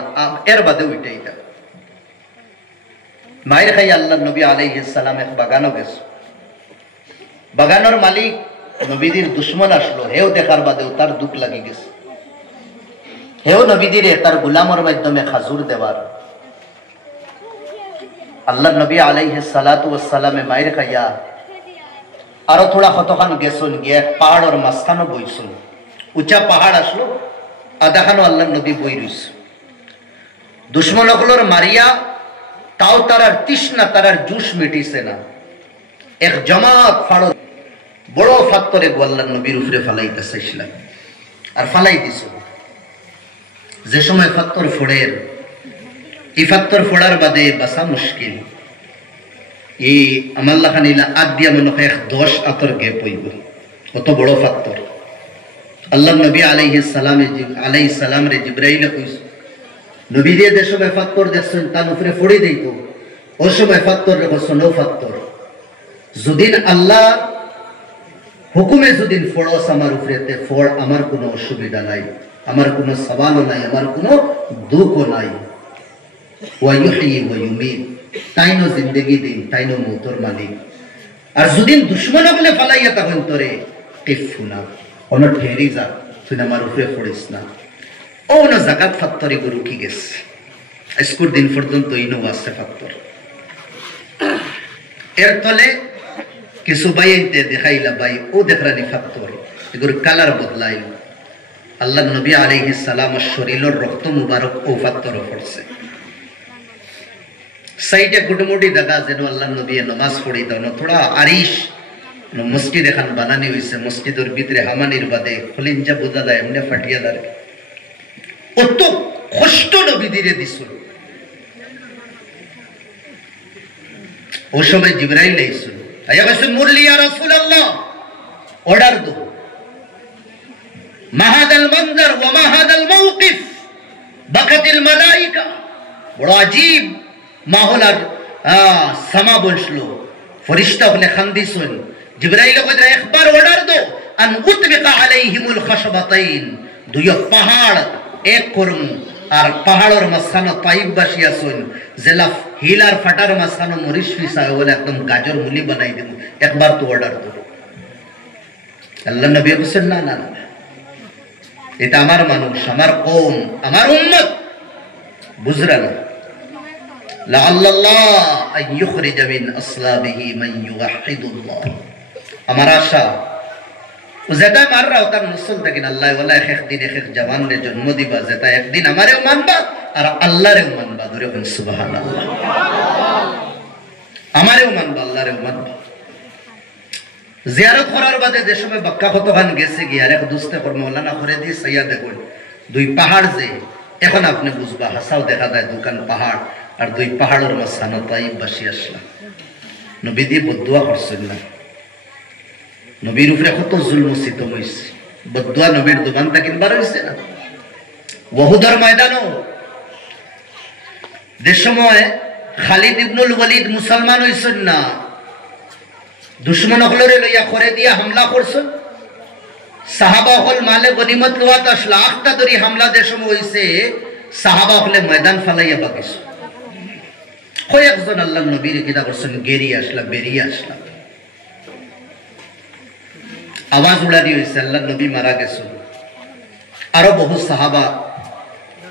এর বাদে উঠাইতা মায়ের খাই আল্লাহ নবী আলাইহিস সালাম এক বাগানও গেছে বাগানের মালিক নবীদের দুশ্মন আসলো হেও দেখার বাদেও তার দুঃখ লাগি গেছে হেও নবীদের তার গোলামের মাধ্যমে খাজুর দেওয়ার আল্লাহ নবী আলাইহিস সালাতু ওয়াস সালামে মায়ের খাইয়া আরো থোড়া কতখান গেছুন গিয়ে পাহাড়ের মাঝখানে বইছুন উঁচা পাহাড় আসলো আধাখানো আল্লাহ নবী বই রইছে দুশ্মন হকলোর মারিয়া তাও তারার তৃষ্ণা তারার জুস মিটিছে না এক জমাত ফাড়ো বড় ফাত্তরে আল্লাহ নবীর উপরে ফালাইতে চাইছিলাম আর ফালাই দিছ যে সময় ফাত্তর ফোড়ের এই ফাত্তর ফোড়ার বাদে বাসা মুশকিল এই আমাল্লাহ খানিলা আগ দিয়া মনে হয় 10 আতর গেপ হইব কত বড় ফাত্তর আল্লাহ নবী আলাইহিস সালাম রে জিবরাইল কইস নবী দিয়ে যে সময় ফাত্তর দেখছেন তার উপরে ফড়ি দিত ওই সময় ফাত্তর রে বসনো ফাত্তর যদিন আল্লাহ হুকুমে যদিন ফড়স আমার উপরেতে ফড় আমার কোনো অসুবিধা নাই আমার কোনো সওয়ালও নাই আমার কোনো দুঃখও নাই ওয়া ইউহয়ি ওয়া ইউমীত তাইনো জিন্দেগি দিন তাইনো মৌতর মালিক আর যদি দুশ্মন বলে ফালাইয়া তখন তোরে কিফুনা অন ঠেরি যা তুই আমার উপরে পড়িস না ও না জাকাত ফাত্তরে গরু কি গেছে আজকের দিন পর্যন্ত ইনো আছে ফাত্তর এর তলে কিছু বাইতে দেখাইলা ভাই ও দেখরানি ফাত্তর এগুর কালার বদলাইল আল্লাহ নবী আলাইহিস সালামের শরীরের রক্ত মুবারক ও ফাত্তর পড়ছে সাইডে গুডমুডি জায়গা যেন আল্লাহ নবী নামাজ পড়ি দাও না থোড়া আরিশ মসজিদ এখন বানানি হয়েছে মসজিদের ভিতরে হামানির বাদে খলিঞ্জা বোঝা যায় এমনি ফাটিয়া দাঁড়ে অত কষ্ট নবী দিয়ে দিছিল ও সময় জিবরাইল আইছিল আয়া বসে মুরলি ইয়া রাসূলুল্লাহ অর্ডার দো মাহাদাল মনজর ওয়া মাহাদাল মাওকিফ বাকাতিল মালাইকা বড় আজীব মাহৌল আর সামা বসলো ফরিস্তা হলে খান্দিসুন জিবরাইল কইরা একবার অর্ডার দো আন উতবিকা আলাইহিমুল খাশবাতাইন দুই পাহাড় এক করম আর পাহাড়ের মাঝখানে তাইফবাসী আছেন জেলা হিলার ফাটার মাঝখানে মরিচ ফিসা বলে একদম গাজর মুলি বানাই দেব একবার তো অর্ডার দো আল্লাহ নবী বলেন না না এটা আমার মানুষ আমার কওম আমার উম্মত বুঝরা না লাআল্লাল্লাহ আন ইখরিজা মিন আসলাবিহি মান ইউহিদুল্লাহ আমার আশা যেটা মাররা তার নসল থেকে আল্লাহ ওয়ালা একদিন এক জওয়ান রে জন্ম দিবা যেটা একদিন আমারেও মানবা আর আল্লাহরেও মানবা ধরে বল সুবহানাল্লাহ আমারেও মানবা আল্লাহরেও মানবা জিয়ারত করার বাদে যে সময় মক্কা কতখান গেছে গিয়ে আর এক দোস্তে কর মাওলানা করে দি সাইয়া দেখুন দুই পাহাড় যে এখন আপনি বুঝবা হাসাও দেখা যায় দোকান পাহাড় আর দুই পাহাড়ের মাঝখানে তাইফবাসী আসলা নবী দিয়ে বদদুয়া করছেন না নবীর উপরে কত জুলম সিতম হইছে বদদুয়া নবীর দোকান থেকে বার হইছে না ওহুদের ময়দানও যে সময় খালিদ ইবনুল ওয়ালিদ মুসলমান হইছেন না দুশ্মন হলরে লইয়া করে দিয়া হামলা করছেন সাহাবা হল মালে গনিমত লওয়া 10 লাখটা ধরি হামলা দেশম হইছে সাহাবা হলে ময়দান ফালাইয়া বাকিস কয়েকজন আল্লাহর নবীর কিতা করছেন গেরিয়ে আসলা বেরিয়ে আসলা আওয়াজ উড়ানি হইছে আল্লাহর নবী মারা গেছেন আরো বহু সাহাবা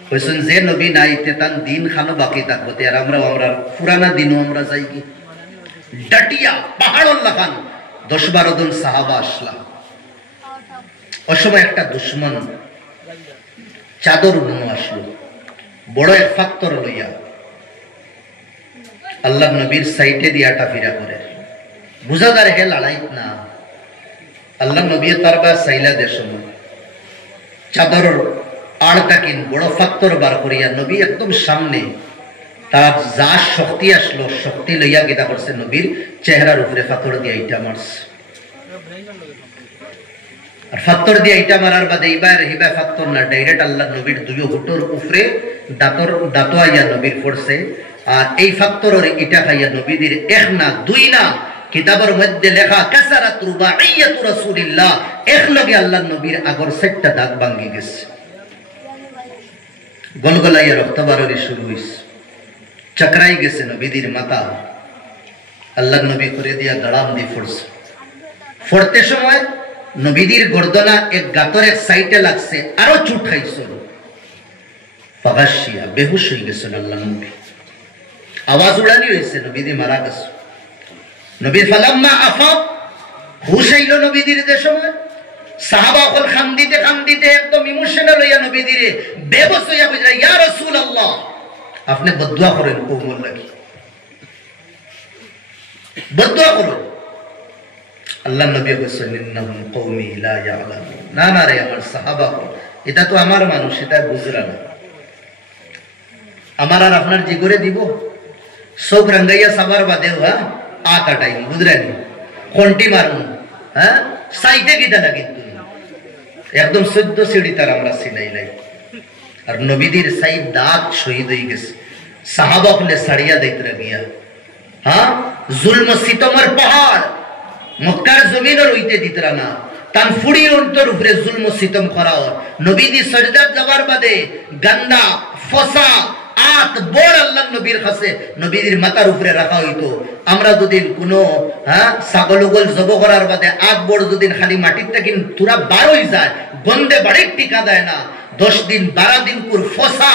হইছেন যে নবী নাইতে তান দিন খানো বাকি থাকবতে আর আমরা পুরানা দিনও আমরা যাই কি ডাটিয়া পাহাড়ল লাগান 10-12 জন সাহাবা আসলা অসময় একটা দুশ্মন চাদর উন্নো আসলো বড় এক ফাত্তর লইয়া আল্লাহ নবীর সাইটে দিয়াটা ফিরা করে বুঝাদার হে লড়াই না আল্লাহ নবী তারবা সাইলা দেশম চাদর আড়টা কিন বড় ফাত্তর বার করিয়া নবী একদম সামনে তার যা শক্তি আসলো শক্তি লইয়া গিতা করছে নবীর চেহারার উপরে ফাত্তর দিয়া ইটা মারছে আর ফাত্তর দিয়া ইটা মারার বাদে এইবার হিবা ফাত্তর না ডাইরেক্ট আল্লাহ নবীর দুই হুটোর উপরে দাঁত আইয়া নবীর পড়ছে আর এই ফাত্তরের ইটা খাইয়া নবীদের এক না দুই না কিতাবের মধ্যে লেখা কাসারাত রুবাইয়াতু রাসূলিল্লাহ এক লগে আল্লাহ নবীর আগর সেটটা দাগ ভাঙি গেছে গলগলাইয়া রক্ত বাররি শুরু হইছে চকরাই গেছে নবীদের মাথা আল্লাহ নবী করে দিয়া দাঁড়াম দি ফোরছে ফোরতে সময় নবীদের গর্দনা এক গাতর এক সাইডে লাগছে আরো চুট খাইছে ফাগাশিয়া বেহুশ হয়ে গেছে আল্লাহ নবী আওয়াজ উড়ানি হইছে নবীদি মারা গেছে নবী ফালাম্মা আফাক হুশ আইলো নবীদের যে সময় সাহাবা কল খান্দিতে একদম ইমোশনাল হইয়া নবীদিরে বেবস হইয়া কইরা ইয়া রাসূলুল্লাহ আপনি বদদুয়া করেন কওমর লাগি বদদুয়া করুন আল্লাহ নবী কইছেন ইন্নাহুম কওমি লা ইয়ালামুন না না রে আমার সাহাবা এটা তো আমার মানুষ এটা বুঝরা না আমার আর আপনার জি করে দিব সব রঙ্গাইয়া সাবার বাদে হা আটা টাইম বুঝরানি কোনটি মারুন হ্যাঁ সাইডে গিদা না কিন্তু একদম 14 সিঁড়ি তার আমরা সিলাই লাই আর নবীদের সাইড দাঁত শহীদ হয়ে গেছে সাহাবা হলে সাড়িয়া দিতে গিয়া হ্যাঁ জুলম সিতমর পাহাড় মক্কার জমিনের হইতে দিতরা না তান ফুড়ি অন্তর উপরে জুলম সিতম করাও নবীদি সজদাত যাবার বাদে গন্দা ফসা আত বড় আল্লাহ নবীর কাছে নবীর মাথার উপরে রাখা হইতো আমরা যদিন কোনো ছাগল উগল জব করার বাদে আত বড় যদিন খালি মাটির থেকে তুরা বার হয়ে যায় গন্ধে বাড়ির টিকা দেয় না 10 দিন 12 দিন পুর ফসা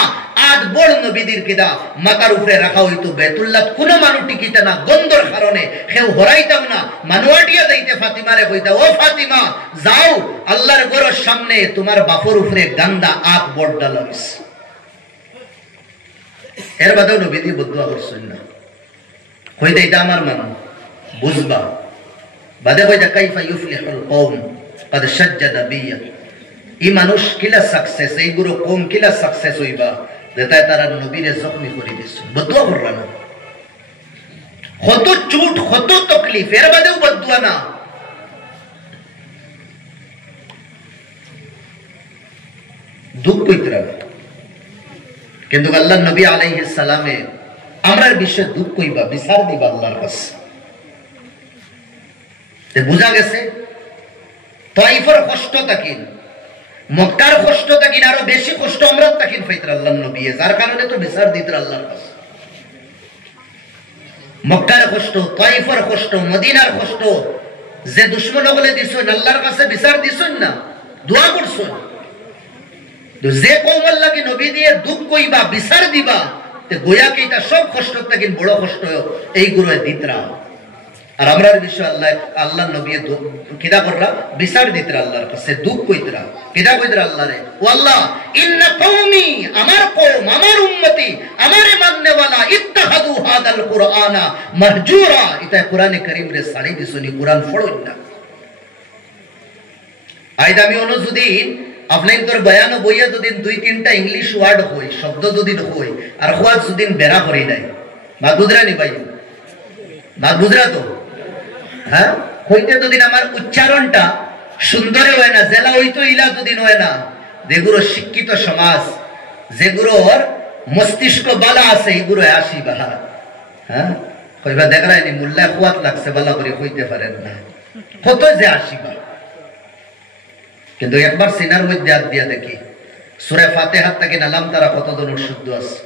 আট বড় নবীদের কিদা মাথার উপরে রাখা হইতো বেতুল্লাহ কোনো মানুষ টিকিতে না গন্ধর কারণে কেউ হরাইতাম না মানুয়াটিয়া দিতে ফাতিমারে কইতা ও ফাতিমা যাও আল্লাহর ঘরের সামনে তোমার বাপর উপরে গান্দা আট বড় ডালস এর বাদেও নবীদি বদদুয়া করছেন না কইতে এটা আমার মানুষ বুঝবা বাদে কইতা কাইফা ইউফলিহুল কওম قد شجد বিয়া এই মানুষ কিলা সাকসেস এই গুরু কম কিলা সাকসেস হইবা যেটা তারা নবীরে জখমি করে দিছে বদদুয়া কররা না কত চুট কত তকলিফ এর বাদেও বদদুয়া না দুঃখ কইতরা কিন্তু আল্লাহর নবী আলাইহিস সালামে আমরার বিষয়ে দুঃখ কইবা বিচার দিবা আল্লাহর কাছে তে বুঝা গেছে তাইফের কষ্ট তাকিন মক্কার কষ্ট তাকিন আরো বেশি কষ্ট আমরা তাকিন ফাইতরা আল্লাহর নবী যার কারণে তো বিচার দিতরা আল্লাহর কাছে মক্কার কষ্ট তাইফের কষ্ট মদিনার কষ্ট যে দুশমন বলে দিছেন আল্লাহর কাছে বিচার দিছেন না দোয়া করছেন তো যে কওমের লাগি নবী দিয়ে দুঃখ কইবা বিচার দিবা তে গোয়া কি এটা সব কষ্ট তাকিন বড় কষ্ট এই গুরুয়ে দিতরা আর আমরার বিষয় আল্লাহ নবী কিদা কররা বিচার দিতরা আল্লাহর কাছে দুঃখ কইতরা কিদা কইতরা আল্লাহরে ও আল্লাহ ইন্না কওমি আমার কওম আমার উম্মতি আমারে মাননে ওয়ালা ইত্তাখাদু হাদাল কুরআনা মাহজুরা এটা কোরআনে কারীম রে সাড়ি দিছনি কোরআন পড়ুন না আইদামি অনুযুদিন আপনার তোর বয়ান বইয়া যদিন 2-3টা ইংলিশ ওয়ার্ড হই শব্দ যদিন হই আর হওয়া যদিন বেড়া করে নাই বা বুঝরা নি ভাই বা বুঝরা তো হ্যাঁ হইতে যদিন আমার উচ্চারণটা সুন্দরে হয় না জেলা হইতো ইলা যদিন হয় না যেগুলো শিক্ষিত সমাজ যেগুলোর মস্তিষ্ক বালা আছে এগুলো আসি বাহা হ্যাঁ কইবা দেখ রাইনি মোল্লা খুয়াত লাগছে বালা করে কইতে পারেন না কত যে আসিবা কিন্তু একবার সিনার মধ্যে হাত দিয়া দেখি সূরা ফাতিহা থেকে নালাম তারা কত দূর শুদ্ধ আছে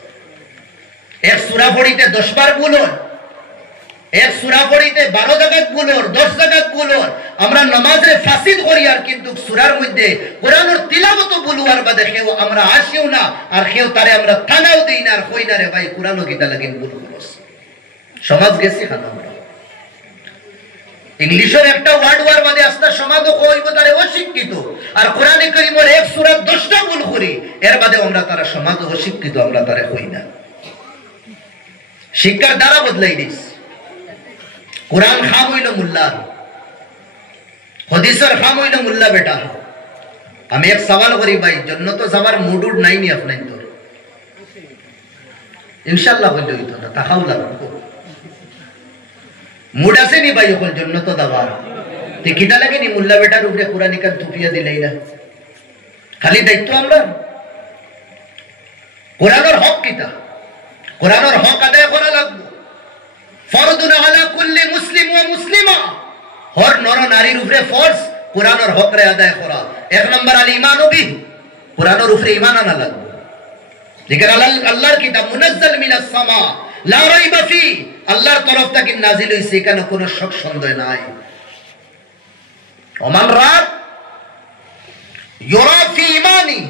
এক সূরা পড়িতে 10 বার ভুল হয় এক সূরা পড়িতে 12 জায়গায় ভুল হয় 10 জায়গায় ভুল হয় আমরা নামাজে ফাসিদ করি আর কিন্তু সূরার মধ্যে কোরআনের তিলাওয়াত ভুল হওয়ার বাদে কেউ আমরা আসিও না আর কেউ তারে আমরা থানাও দেই না আর কই না রে ভাই কোরআনও কিতা লাগিন ভুল করছ সমাজ গেছে খানা আমরা ইংলিশের একটা ওয়ার্ড ওয়ার বাদে আস্তা সমাজও কইব তারে অশিক্ষিত আর কোরআনে কারীমের এক সূরা 10টা ভুল করি এর বাদে আমরা তারা সমাজও অশিক্ষিত আমরা তারে কই না শিক্ষার দ্বারা বদলাই দিস কোরআন খাম হইল মোল্লা হাদিসের খাম হইল মোল্লা বেটা আমি এক সওয়াল করি ভাই জান্নাত যাবার মুড নাই নি আপনার তোর ইনশাআল্লাহ বলতে হইতো না তাকাও লাগবে মুড আছে নি ভাই ওখানে জান্নাত যাবার তে কিটা লাগে নি মোল্লা বেটার উপরে কোরআনিক তুফিয়া দিলেই না খালি দায়িত্ব আমরা কোরআনের হক কিটা কোরআনের হক আদায় করা লাগবে ফরদুন আলা কুল্লি মুসলিম ওয়া মুসলিমা হর নর নারীর উপরে ফরজ কোরআনের হক রে আদায় করা এক নম্বর আল ঈমান বিহি কোরআনের উপরে ঈমান আনা লাগবে যেখানে আল্লাহর কিতাব মুনাজ্জাল মিনাস সামা লা রাইবা ফি আল্লাহর তরফ থেকে নাজিল হইছে এখানে কোনো শক সন্দেহ নাই ওমান রাত ইউরা ফি ঈমানি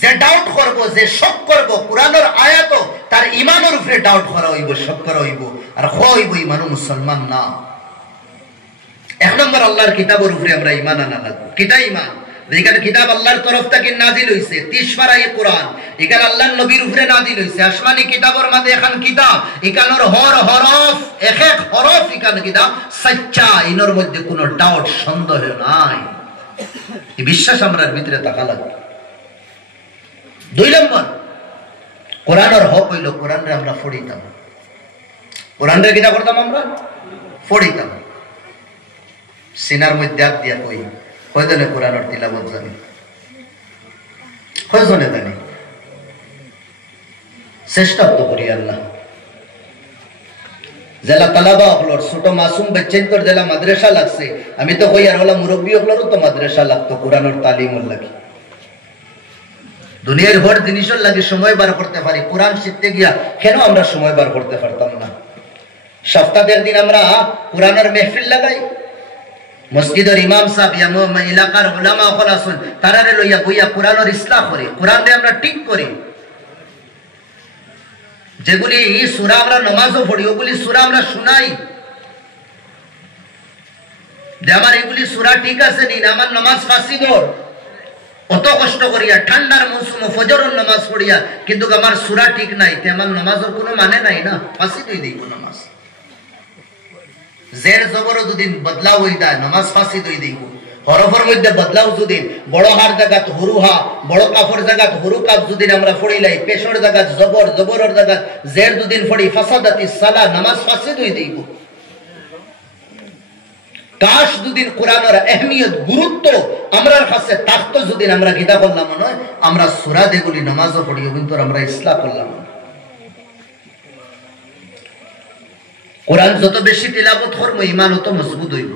যে ডাউট করব যে শক করব কোরআনের আয়াত তার ঈমানের উপরে ডাউট করা হইব শক করা হইব আর হইব ঈমান মুসলমান না এক নম্বর আল্লাহর কিতাবের উপরে আমরা ঈমান আনা লাগবে কিটা ঈমান যেখানে কিতাব আল্লাহর তরফ থেকে নাজিল হইছে 30 পারায়ে কোরআন এখানে আল্লাহর নবীর উপরে নাজিল হইছে আসমানি কিতাবের মধ্যে এখন কিতাব এখানের হরফ এক এক হরফ এখানে কিতাব সচ্চা ইনর মধ্যে কোনো ডাউট সন্দেহ নাই এই বিশ্বাস আমরার ভিতরে থাকা লাগবে দুই নম্বর কোরআনের হক হইল কোরআনরে আমরা পড়িতাম কোরআনরে কিটা করতাম আমরা পড়িতাম সিনার মধ্যে হাত দিয়া কই কয়জনে কোরআনের তিলাওয়াত জানি কয়জনে জানি চেষ্টা তো করি আল্লাহ জেলা তালাবা হলর ছোট মাসুম বাচ্চাইন তোর জেলা মাদ্রাসা লাগছে আমি তো কই আর ওলা মুরব্বী হলরও তো মাদ্রাসা লাগতো কোরআনের তালিমর লাগি দুনিয়ার হর জিনিসের লাগে সময় বার করতে পারি কোরআন শিখতে গিয়া কেন আমরা সময় বার করতে পারতাম না সপ্তাহের দিন আমরা কোরআনের মেহফিল লাগাই মসজিদের ইমাম সাহেব এলাকার উলামা হল আসুন তারারে লইয়া বইয়া কোরআনের ইসলাহ করি কোরআন দিয়ে আমরা ঠিক করি যেগুলি সূরা আমরা নামাজও পড়ি ওগুলি সূরা আমরা শুনাই যে আমার এগুলি সূরা ঠিক আছে নি আমার নামাজ ফাসিদর অত কষ্ট করিয়া ঠান্ডার মৌসুমে ফজরের নামাজ পড়িয়া কিন্তু আমার সূরা ঠিক নাই তে আমার নামাজের কোনো মানে নাই না ফাসিদ হই দেই কোন নামাজ জের জবর যদি বদলাও হই যায় নামাজ ফাসিদ হই দেই হরফের মধ্যে বদলাও যদি বড় হার জায়গাত হুরুহা বড় কাফর জায়গাত হুরু কাফ যদি আমরা পড়িলাই পেশর জায়গাত জবর জবরের জায়গাত জের যদি পড়ি ফাসাদাতি সালাহ নামাজ ফাসিদ হই দেই কাশ দুদিন কোরআনের আহমিয়ত গুরুত্ব আমরার কাছে তাকতো যদি আমরা গীতা করলাম নয় আমরা সূরা দেগুলি নামাজও পড়ি কিন্তু আমরা ইসলাম করলাম কোরআন যত বেশি তিলাওয়াত করব ঈমান তত মজবুত হইব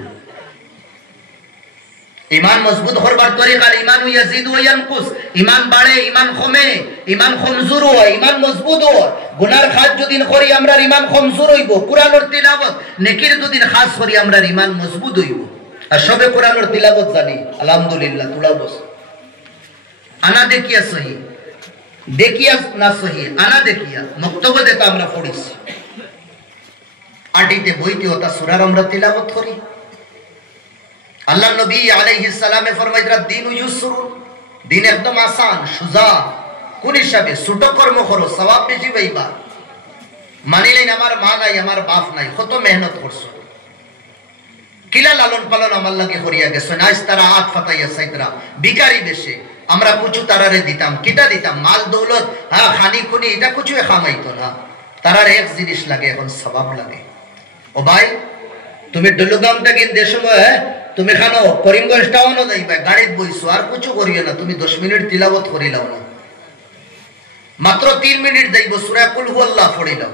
ঈমান মজবুত হবার তরিকা ঈমান ইয়াজিদ ওয়া ইয়ানকুস ঈমান বাড়ে ঈমান কমে ঈমান কমজোর হয় ঈমান মজবুত হয় গুনার কাজ যদি করি আমরা ঈমান কমজোর হইব কোরআনের তিলাওয়াত নেকির যদি খাস করি আমরা ঈমান মজবুত হইব আর সবে কোরআনের তিলাওয়াত জানি আলহামদুলিল্লাহ তুলা বস আনা দেখিয়া সহি দেখিয়া না সহি আনা দেখিয়া মক্তব্য দেতা আমরা পড়িছি আটিতে বইতে ওটা সূরার আমরা তিলাওয়াত করি আল্লাহ নবী আলাইহিস সালামে ফরমাইরা দিন ইউসরুন দিন একদম আসান সুজা কোন হিসাবে ছোট কর্ম করো সওয়াব বেশি পাইবা মানিলেন আমার মা নাই আমার বাপ নাই কত মেহনত করছো কিলা লালন পালন আমার লাগে করিয়া গেছো নাইস তারা আট ফাতাইয়া সাইতরা ভিখারি বেশে আমরা কিছু তারারে দিতাম কিটা দিতাম মাল দৌলত হ্যাঁ খানি খুনি এটা কিছু খামাইতো না তারার এক জিনিস লাগে এখন সওয়াব লাগে ও ভাই তুমি ডলুগাম থেকে দেশ সময় তুমি খানো করিমগঞ্জ টাউনও যাইবা গাড়িত বইছো আর কিছু করিও না তুমি 10 মিনিট তিলাওয়াত করিলাও না মাত্র 3 মিনিট যাইব সূরা কুল হুয়াল্লাহ পড়িলাও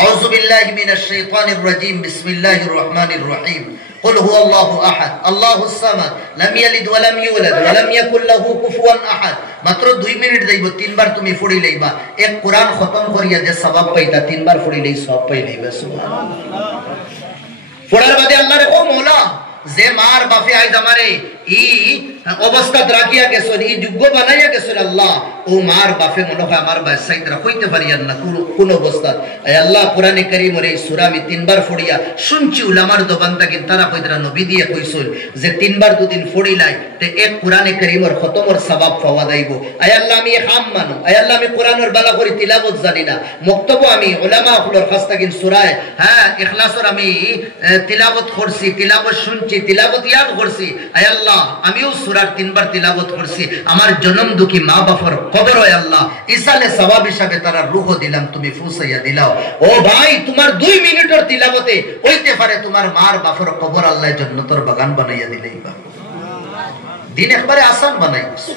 আউযু বিল্লাহি মিনাশ শাইতানির রাজীম, বিসমিল্লাহির রহমানির রহিম। কুল হুয়াল্লাহু আহাদ, আল্লাহুস সামাদ, লাম ইয়ালিদ ওয়া লাম ইউলাদ ওয়া লাম ইয়াকুল লাহু কুফুয়ান আহাদ। মাত্র 2 মিনিট যাইব, 3 বার তুমি পড়ি লইবা। এক কোরআন খতম করিয়া যে সওয়াব পাইতা, 3 বার পড়িলেই সওয়াব পাই লইবা। সুবহানাল্লাহ। পড়ার বাদে আল্লাহরে ও মওলা, যে মার বাপে আইজ আমারে ই অবস্থা রাখিয়া গেছেন, ই যোগ্য বানাইয়া গেছেন আল্লাহ, ও মার বাপে মনে হয় আমার বাসাইদরা হইতে পারিয়ান না কোন অবস্থা। আল্লাহ কোরআনে কারীমের এই সূরা আমি 3 বার পড়িয়া শুনছি উলামার দোকান থেকে তারা কইরা নবী দিয়ে কইছিল যে 3 বার দুদিন পড়িলাই তে এক কোরআনে কারীমের খতমের সওয়াব পাওয়া যাইব। আয় আল্লাহ আমি হাম মানো, আয় আল্লাহ আমি কোরআনের বালা করে তিলাওয়াত জানি না, মক্তব্য আমি উলামা হলোর কাছ থেকে সূরায়ে ইখলাসের আমি তিলাওয়াত করছি, তিলাওয়াত শুনছি, তিলাওয়াত ইয়াদ করছি। আয় আল্লাহ আমিও সূরার 3 বার তিলাওয়াত করছি, আমার জনম দুঃখী মা বাবার কবর হয় আল্লাহ ইসালে সওয়াব হিসাবে তারা রূহ দিলাম, তুমি ফুসাইয়া দিলাও। ও ভাই, তোমার 2 মিনিটের তিলাওয়াতে হইতে পারে তোমার মার বাবার কবর আল্লাহ জান্নাতের বাগান বানাইয়া দিলেই বা দিন একবারে আসান বানাই দিছে।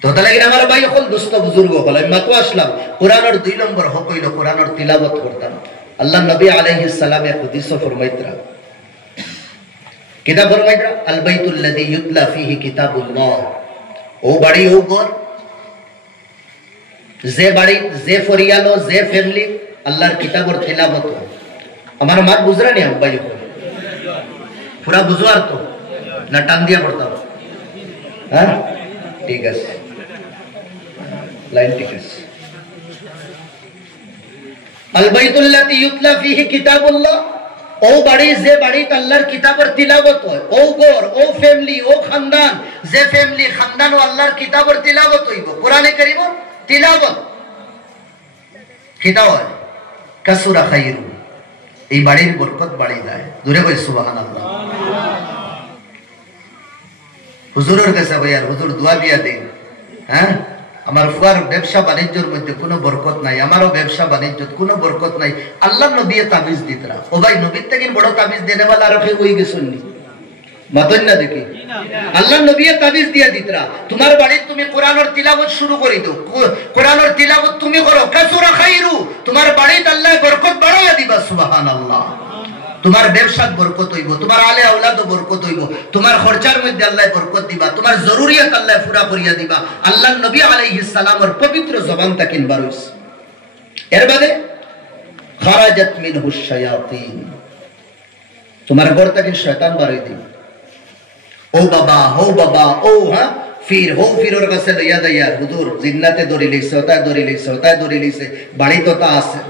তো তাহলে আমার ভাই হল দোস্ত বুজুর্গ হল, আমি মাত্র আসলাম কোরআনের 2 নম্বর হক হইল কোরআনের তিলাওয়াত করতাম। আল্লাহ নবী আলাইহিস সালাম এক হাদিস ফরমাইতরা, কিতাব ফরমাইতরা আল বাইতুল লাযী ইউতলা ফীহি কিতাবুল্লাহ। ও বাড়ি ও ঘর, যে বাড়ি, যে ফরিয়ালো, যে ফ্যামিলি আল্লাহর কিতাবের তিলাওয়াত হয়। আমার মাত বুঝরা নি আব্বাই হল পুরা বুঝার তো না টান দিয়া পড়তাম? হ্যাঁ ঠিক আছে, লাইন ঠিক আছে। আল বাইতুল লাযী ইউতলা ফীহি কিতাবুল্লাহ, ও বাড়ি, যে বাড়িতে আল্লাহর কিতাবের তিলাওয়াত হয়, ও ঘর, ও ফ্যামিলি, ও খানদান, যে ফ্যামিলি খানদান ও আল্লাহর কিতাবের তিলাওয়াত হইব, কোরআনে কারীমের তিলাওয়াত কিতাব হয়, কাসুরা খায়রু, এই বাড়ির বরকত বাড়ি যায়। দূরে কই সুবহানাল্লাহ। হুজুরের কাছে ভাইয়ার হুজুর দোয়া দিয়া দেন। হ্যাঁ, আমার ফুয়ার ব্যবসা বাণিজ্যের মধ্যে কোনো বরকত নাই, আমারও ব্যবসা বাণিজ্যত কোনো বরকত নাই। আল্লাহ নবী তাবিজ দিতরা, ও ভাই নবীর থেকে বড় তাবিজ দেনেওয়ালা আর কেউ হয়ে গেছেননি? মাতন না দেখি আল্লাহ নবী তাবিজ দিয়া দিতরা, তোমার বাড়িতে তুমি কোরআনের তিলাওয়াত শুরু করে দাও, কোরআনের তিলাওয়াত তুমি করো, কাসুরা খায়রু, তোমার বাড়িতে আল্লাহ বরকত বাড়াইয়া দিবা। সুবহানাল্লাহ। তোমার ব্যবসাত বরকত হইব, তোমার আলে আওলাদ বরকত হইব, তোমার খরচার মধ্যে আল্লাহ বরকত দিবা, তোমার জরুরিয়াত আল্লাহ পুরা করিয়া দিবা। আল্লাহ নবী আলাইহিস সালামের পবিত্র জবান তাকিন বারুস। এর বাদে খারাজাত মিনহুশ শায়াতিন, তোমার ঘর থেকে শয়তান বারই দিবে। ও বাবা, ও বাবা, ও হ্যাঁ ফির হো ফিরোর কাছে লইয়া যাইয়া হুজুর জিন্নাতে দড়ি লইছে, ওটায় দড়ি লইছে, ওটায় দড়ি লইছে, বাড়ি তো তা আছে,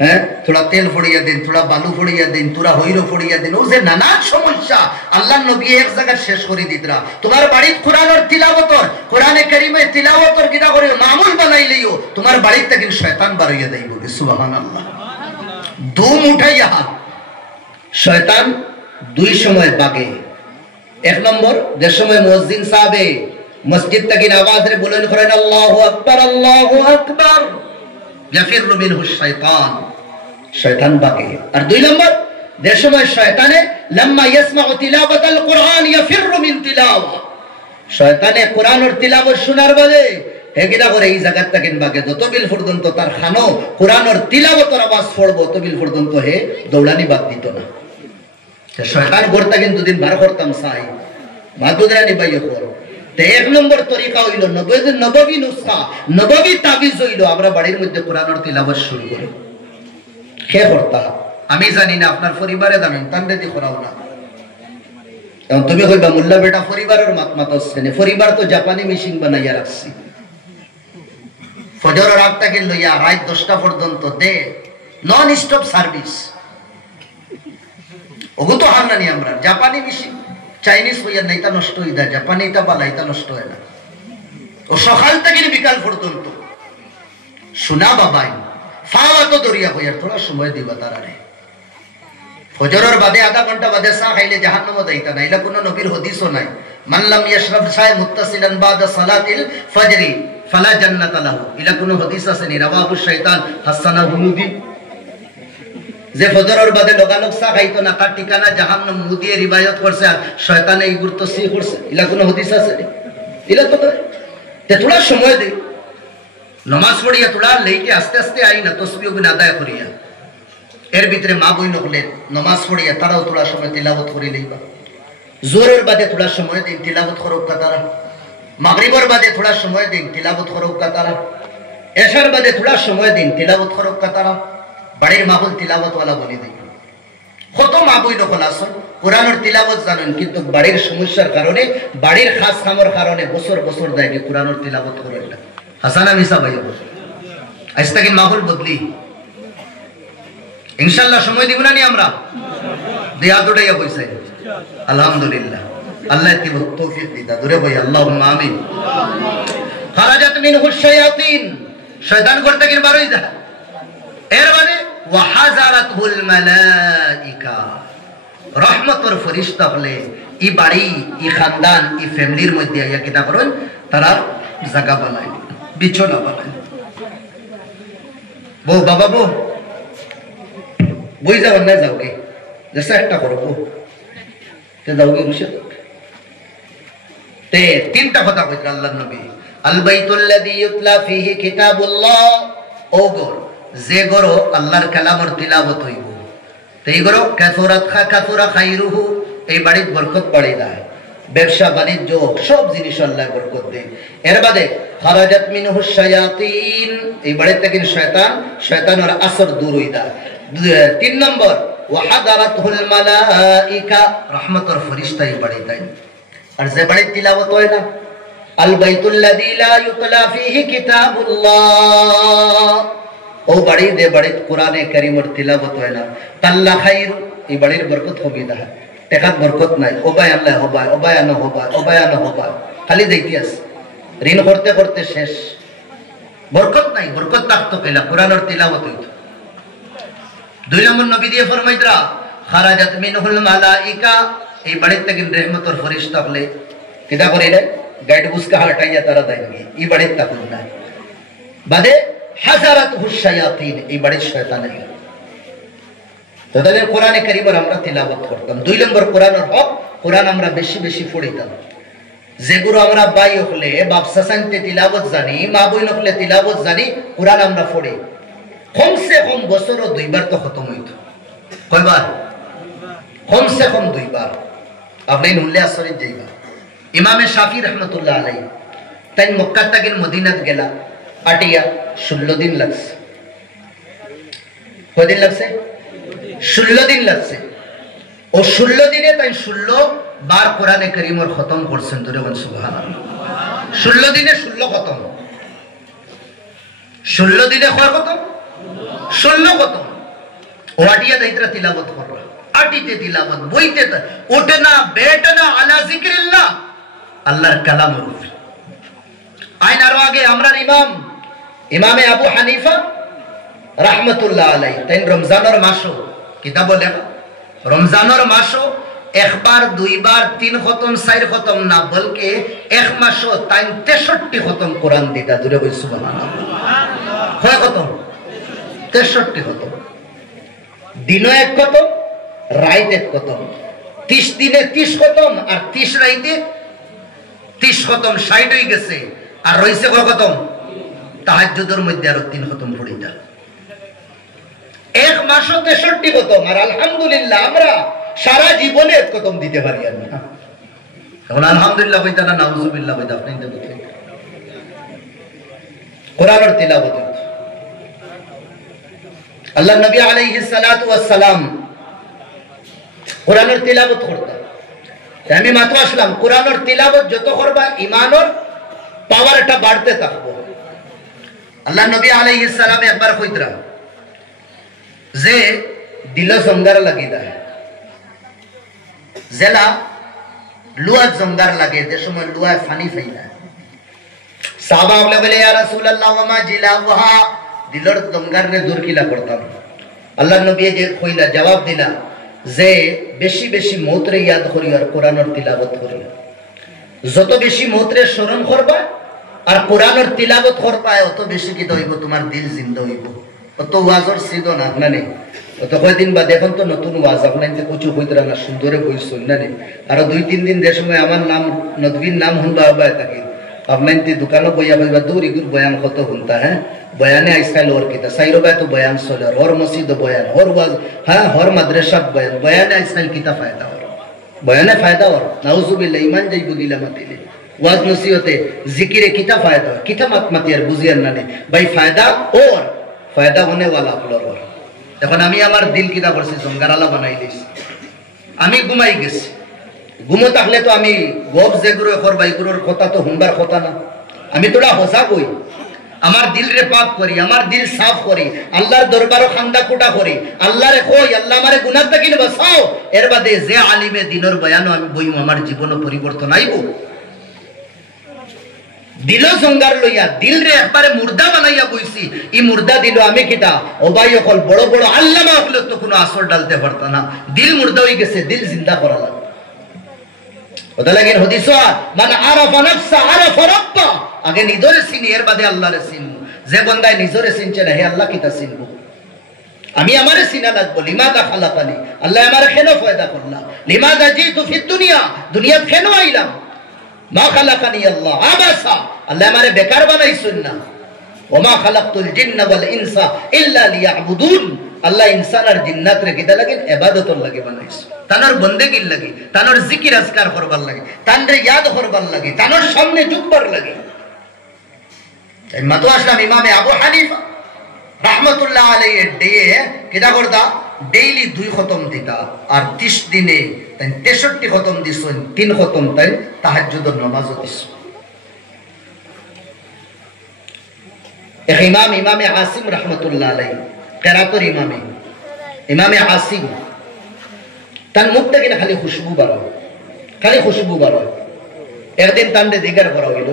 হ্যাঁ থোড়া তেল ফড়িয়া দিন, থোড়া বালু ফড়িয়া দিন, তোরা হইরো ফড়িয়া দিন, ও যে নানান সমস্যা আল্লাহ নবী এক জায়গায় শেষ করে দিতরা। তোমার বাড়িতে কোরআনের তিলাওয়াতর, কোরআনে কারীমে তিলাওয়াতর কিনা করে মামুল বানাইলেও তোমার বাড়িতে থেকে শয়তান বাড়াইয়া দেইব। সুবহানাল্লাহ। দুম উঠাইয়া শয়তান 2 সময় বাগে। 1 নম্বর, যে সময় মুয়াজ্জিন সাহেবে মসজিদ থেকে আওয়াজ রে বলেন করেন আল্লাহু আকবার, আল্লাহু আকবার, ইয়াফিরু মিনহু শাইতান, শয়তান বাগে। আর 2 নম্বর, যে সময় শয়তানে লাম্মা ইয়াসমাউ তিলাওয়াতাল কুরআন ইয়াফিরু মিন তিলাওয়া, শয়তানে কোরআনের তিলাওয়াত শোনার বাদে হেগিনা করে এই জায়গা থেকে বাগে, যতবিল পর্যন্ত তার খানো কোরআনের তিলাওয়াতের আওয়াজ পড়বো ততবিল পর্যন্ত হে দৌড়ানি বাদ দিত না। শয়তান করতে কিন্তু দিন বার করতাম চাই মাদুদরানি বাইয়ে করো। তো 1 নম্বর তরিকা হইল নববী নুসখা, নববী তাবিজ হইল আমরা বাড়ির মধ্যে কোরআনের তিলাওয়াত শুরু করি। কে করতা আমি জানি না, আপনার পরিবারে জানেন, তান্ডে দি করাও না। এখন তুমি কইবা মোল্লা বেটা পরিবারের মাতমাত হচ্ছে না, পরিবার তো জাপানি মেশিন বানাইয়া রাখছি, ফজরের রাত থেকে লইয়া রাত 10টা পর্যন্ত দে নন স্টপ সার্ভিস। ওগো তো হার নানি আমরা জাপানি মেশিন, চাইনিজ হইয়া না, এটা নষ্ট হয়ে যায়, জাপানি এটা বালা, এটা নষ্ট হয় না। ও সকাল থেকে বিকাল পর্যন্ত শোনা বাবাই ফাওয়া তো দরিয়া হইয়ার থোড়া সময় দিবা তারারে। ফজরের বাদে আধা ঘন্টা বাদে চা খাইলে জাহান্নামে যাইতা না, এটা কোনো নবীর হাদিসও নাই। মান লাম ইয়াশরাব শায় মুত্তাসিলান বাদা সালাতিল ফজরি ফালা জান্নাতা লাহু, এটা কোনো হাদিস আছে নি? রাওয়াহু শাইতান হাসানা হুনুদি। যে ফজরের বাদে লোকালোক চা খাইতো না তার ঠিকানা জাহান্নাম মুদিয়ে রিবায়াত করছে, আর শয়তানে এই গুরুত্ব সি করছে, এটা কোনো হাদিস আছে নি? এটা তো তে থোড়া সময় দে। নমাজ পড়িয়া তোলা লেইকে আস্তে আস্তে আই না তসবিহ গুণ আদায় করিয়া এর ভিতরে মা বই নকলে নমাজ পড়িয়া তারাও তোলার সময় তিলাবত করি লইবা জোরের বাদে তোলার সময় দিন তিলাবত করুক তারা মাগরিবের বাদে থোড়া সময় দিন তিলাবত করুক তারা এশার বাদে থোড়া সময় দিন তিলাবত করুক তারা বাড়ির মাহুল তিলাবত ওয়ালা বলি দেয় কত মা বই নকল আসল কোরআনের তিলাবত জানেন কিন্তু বাড়ির সমস্যার কারণে বাড়ির খাস কামের কারণে বছর বছর দেয় কোরআনের তিলাবত করে না হাসানা মিসা ভাই আজ থেকে মাহুল বদলি ইনশাআল্লাহ সময় দিব না নি আমরা দেয়া দৌড়াইয়া বইছে আলহামদুলিল্লাহ আল্লাহ তৌফিক দিতা দূরে ভাই আল্লাহুম্মা আমিন খারাজাত মিনহু শায়াতিন শয়তান করতে গিয়ে বারোই যায় এর মানে ওয়া হাযারাতুল মালাইকা রহমতের ফেরেশতা হলে ই বাড়ি ই খানদান ই ফ্যামিলির মধ্যে আইয়া কিতা করেন তারা জায়গা বানায় বিছানা বানায় বউ বাবা বউ বই যাও না যাওগে জেসা একটা করবো তে যাওগে রুশে তে তিনটা কথা কইতে আল্লাহর নবী আল বাইতুল্লাযী ইউতলা ফীহি কিতাবুল্লাহ ও গর যে গর আল্লাহর কালামের তিলাওয়াত হইব তেই গর কাসুরা খায়রুহু এই বাড়ির বরকত বাড়ি যায় ব্যবসা বাণিজ্য সব জিনিস আল্লাহ বরকত দেয় এর বাদে খারাজাত মিনহু শায়াতিন এই বাড়ি থেকে শয়তানের আসর দূর হই যায় 3 নম্বর ওয়া হাদারাতুল মালাইকা রহমতের ফেরেশতা এই বাড়ি যায় আর যে বাড়ি তিলাওয়াত হয় না আল বাইতুল্লাযী লা ইউতলা ফীহি কিতাবুল্লাহ ও বাড়ি দে বাড়ি কোরআনে কারীমের তিলাওয়াত হয় না তাল্লা খায়র এই বাড়ির বরকত হবে না টাকার বরকত নাই ওবাই আল্লাহ হবাই ওবায়ানো হবাই ওবায়ানো হবাই খালি দেখিয়াস ঋণ করতে করতে শেষ বরকত নাই বরকত থাকতো কেলা কোরআনের তিলাওয়াত হইতো 2 নম্বর নবী দিয়ে ফরমাইতরা খারাজাত মিনহুল মালাইকা এই বাড়ির থেকে রহমতের ফেরেশতা হলে কিটা করিলে গাইড বুসকা হটাইয়া তারা দেনগে এই বাড়ির তাকুন না বাদে হাজারাতুহু শায়াতিন এই বাড়ির শয়তান আইলো তো তাদের কোরআনে কারীমের আমরা তিলাওয়াত করতাম 2 নম্বর কোরআনের হক কোরআন আমরা বেশি বেশি পড়িতাম যেগুলো আমরা বাই হলে বাপসা সানতে তিলাওয়াত জানি মা বই নকলে তিলাওয়াত জানি কোরআন আমরা পড়ি কমসে কম বছর 2 বার তো খতম হইতো কয়বার কমসে কম 2 বার আপনি নুল্লে আসরিত যাইবা ইমামে শাফি রহমাতুল্লাহ আলাইহি তাই মক্কা থেকে মদিনাত গেলা আটিয়া 16 দিন লাগছে কয়দিন লাগছে 16 দিন লাগছে ও 16 দিনে তাই 16 বার কোরআনে কারীমের খতম করছেন ধরে বল সুবহানাল্লাহ 16 দিনে 16 খতম 16 দিনে কয় খতম 16 খতম ও আটিয়া দাইত্রা তিলাওয়াত করলো আটিতে তিলাওয়াত বইতে ওঠে না বেটে না আলা যিকরিল্লাহ আল্লাহর কালামের উপর আইন আরো আগে আমরার ইমামে আবু হানিফা রাহমাতুল্লাহ আলাইহি তাই রমজানের মাসও কিতাব লেখা রমজানের মাসও একবার দুইবার 3 খতম 4 খতম না বলকে এক মাসও তাই 63 খতম কোরআন দিতা দূরে বল সুবহানাল্লাহ কয় খতম 63 খতম দিনে এক খতম রাইতে এক খতম 30 দিনে 30 খতম আর 30 রাইতে 30 খতম 60 হয়ে গেছে আর রইছে কয় খতম তাহাজ্জুদের মধ্যে আরো 3 খতম পড়িতা এক মাসও 63 খতম আর আলহামদুলিল্লাহ আমরা সারা জীবনে এক খতম দিতে পারি না এখন আলহামদুলিল্লাহ কইতা না নাউজুবিল্লাহ কইতা আপনি তো বলেন কোরআনের তিলাওয়াত আল্লাহ নবী আলাইহিস সালাতু ওয়াস সালাম কোরআনের তিলাওয়াত করতেন আমি মাত্র আসলাম কোরআনের তিলাওয়াত যত করবা ঈমানের পাওয়ারটা বাড়তে থাকবে আল্লাহ নবী আলাইহিস সালাম একবার কইতরা যে দিল জঙ্গার লাগি দা জেলা লুয়া জঙ্গার লাগে যে সময় লুয়া ফানি ফাইলা সাহাবা বলে ইয়া রাসূলুল্লাহ ওয়া মা জিলাওহা দিলর জঙ্গার নে দূর কিলা করতাম আল্লাহ নবী যে কইলা জবাব দিলা যে বেশি বেশি মৌতরে ইয়াদ করি আর কোরআনের তিলাওয়াত করি যত বেশি মৌতরে স্মরণ করবা আর কোরআনের তিলাওয়াত করবা অত বেশি কি হইব তোমার দিল জিন্দা হইব অত ওয়াজর সিদো না না নেই অত কয়দিন বা দেখুন তো নতুন ওয়াজ আপনাইতে কিছু কইতরা না সুন্দরে কইছুন না নেই আর 2-3 দিন যে সময় আমার নাম নদীর নাম হুনবা আবায় থাকে আপনার দোকানও বইয়া বইবা দূর ইগুর বয়ান কত শুনতা হ্যাঁ বয়ানে আজকাল ওর কিতা সাইরবাই তো বয়ান চলে হর মসজিদ বয়ান হর ওয়াজ হ্যাঁ হর মাদ্রাসাত বয়ান বয়ানে আজকাল কিতা ফায়দা ওর বয়ানে ফায়দা ওর নাউজুবিল্লাহ ইমান যাইব গিলা মাতিলে ওয়াজ নসিহতে জিকিরে কিতা ফায়দা কিতা মাতমাতি আর বুঝিয়ার না নে ভাই ফায়দা ওর ফায়দা होने वाला আপনার ওর এখন আমি আমার দিল কিতা করছি জঙ্গারালা বানাই দিছি আমি ঘুমাই গেছি ঘুমো থাকলে তো আমি গপ যেগুলো কর বাইগুলোর কথা তো হুমবার কথা না আমি তোরা হসা কই আমার দিল রে পাক করি আমার দিল সাফ করি আল্লাহর দরবারও খান্দা কোটা করি আল্লাহরে কই আল্লাহ আমারে গুনাহ থেকে বাঁচাও এর বাদে যে আলিমে দিনের বয়ানও আমি বইম আমার জীবনে পরিবর্তন আইব দিল জঙ্গার লইয়া দিল রে একবারে মুর্দা বানাইয়া বইছি ই মুর্দা দিল আমি কিটা ও ভাই অকল বড় বড় আল্লামা হলে তো কোনো আসর ডালতে পারতো না দিল মুর্দা হয়ে গেছে দিল জিন্দা করা লাগে ওটা লাগেন হাদিস মান আরাফা নাফসা আরাফা রাব্বা আগে নিজরে চিনি এর বাদে আল্লাহরে চিনবো যে বান্দায় নিজরে চিনছে না হে আল্লাহ কিতা চিনবো আমি আমারে চিনা লাগবো লিমাদা খালাকানি আল্লাহ আমারে কেন পয়দা করলা লিমাদা জিতু ফিদ দুনিয়া দুনিয়া কেন আইলাম মা খালাকানি আল্লাহ আবাসা আল্লাহ আমারে বেকার বানাইছেন না ওমা খালাকতুল জিন্না ওয়াল ইনসা ইল্লা লিয়াবুদুন আল্লাহ ইনসান আর জিন্নাত রে কিতা লাগেন ইবাদতর লাগে বানাইছে তানোর বন্দেগীর লাগে তানোর জিকির আজকার করবার লাগে তানরে ইয়াদ করবার লাগে তানোর সামনে ঝুঁকবার লাগে এই মাতো আসলাম ইমামে আবু হানিফা রাহমাতুল্লাহ আলাইহি ডে কিতা করতা ডেইলি 2 খতম দিতা আর 30 দিনে তাই 63 খতম দিছেন 3 খতম তাই তাহাজ্জুদের নামাজও দিছেন এক ইমামে আসিম রাহমাতুল্লাহ আলাইহি কেরাতের ইমামে আসিম তার মুখ থেকে না খালি খুশবু বার হয় একদিন তান্ডে দিগার করা হইল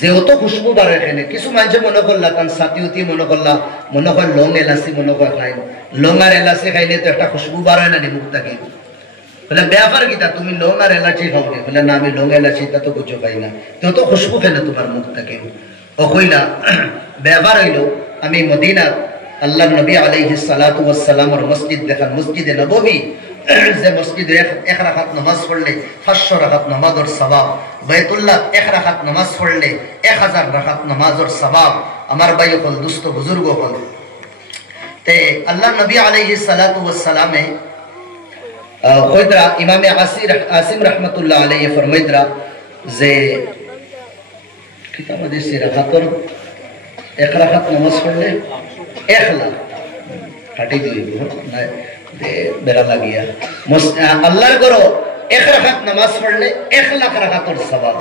যে অত খুশবু বার এখানে কিছু মানুষ মনে করলা তান সাথী মনে করলা মনে কর লং এলাচি মনে কর খাই লং আর এলাচি খাইলে তো একটা খুশবু বার হয় না নি মুখ থেকে বলে ব্যাপার কিতা তুমি লং আর এলাচি খাও নি বলে না আমি লং এলাচি তা তো কিছু খাই না তো খুশবু খেলে তোমার মুখ থেকে ও কইলা ব্যাপার হইল আমি মদিনা আল্লাহ নবী আলাইহিস সালাতু ওয়াস সালামের মসজিদ দেখান মসজিদে নববী যে মসজিদে এক রাকাত নামাজ পড়লে 500 রাকাত নামাজের সওয়াব বাইতুল্লাহ এক রাকাত নামাজ পড়লে 1000 রাকাত নামাজের সওয়াব আমার ভাই হল দুস্থ বুজুর্গ হল তে আল্লাহ নবী আলাইহিস সালাতু ওয়াস সালামে কইদরা ইমামে আসিম রাহমাতুল্লাহ আলাইহি ফরমাইদরা যে কিতাব দিছে রাকাতর এক রাকাত নামাজ পড়লে 1 লাখ কাটি দিব না বেরা লাগিয়া আল্লাহর ঘরে 1 রাকাত নামাজ পড়লে 1 লাখ রাকাতের সওয়াব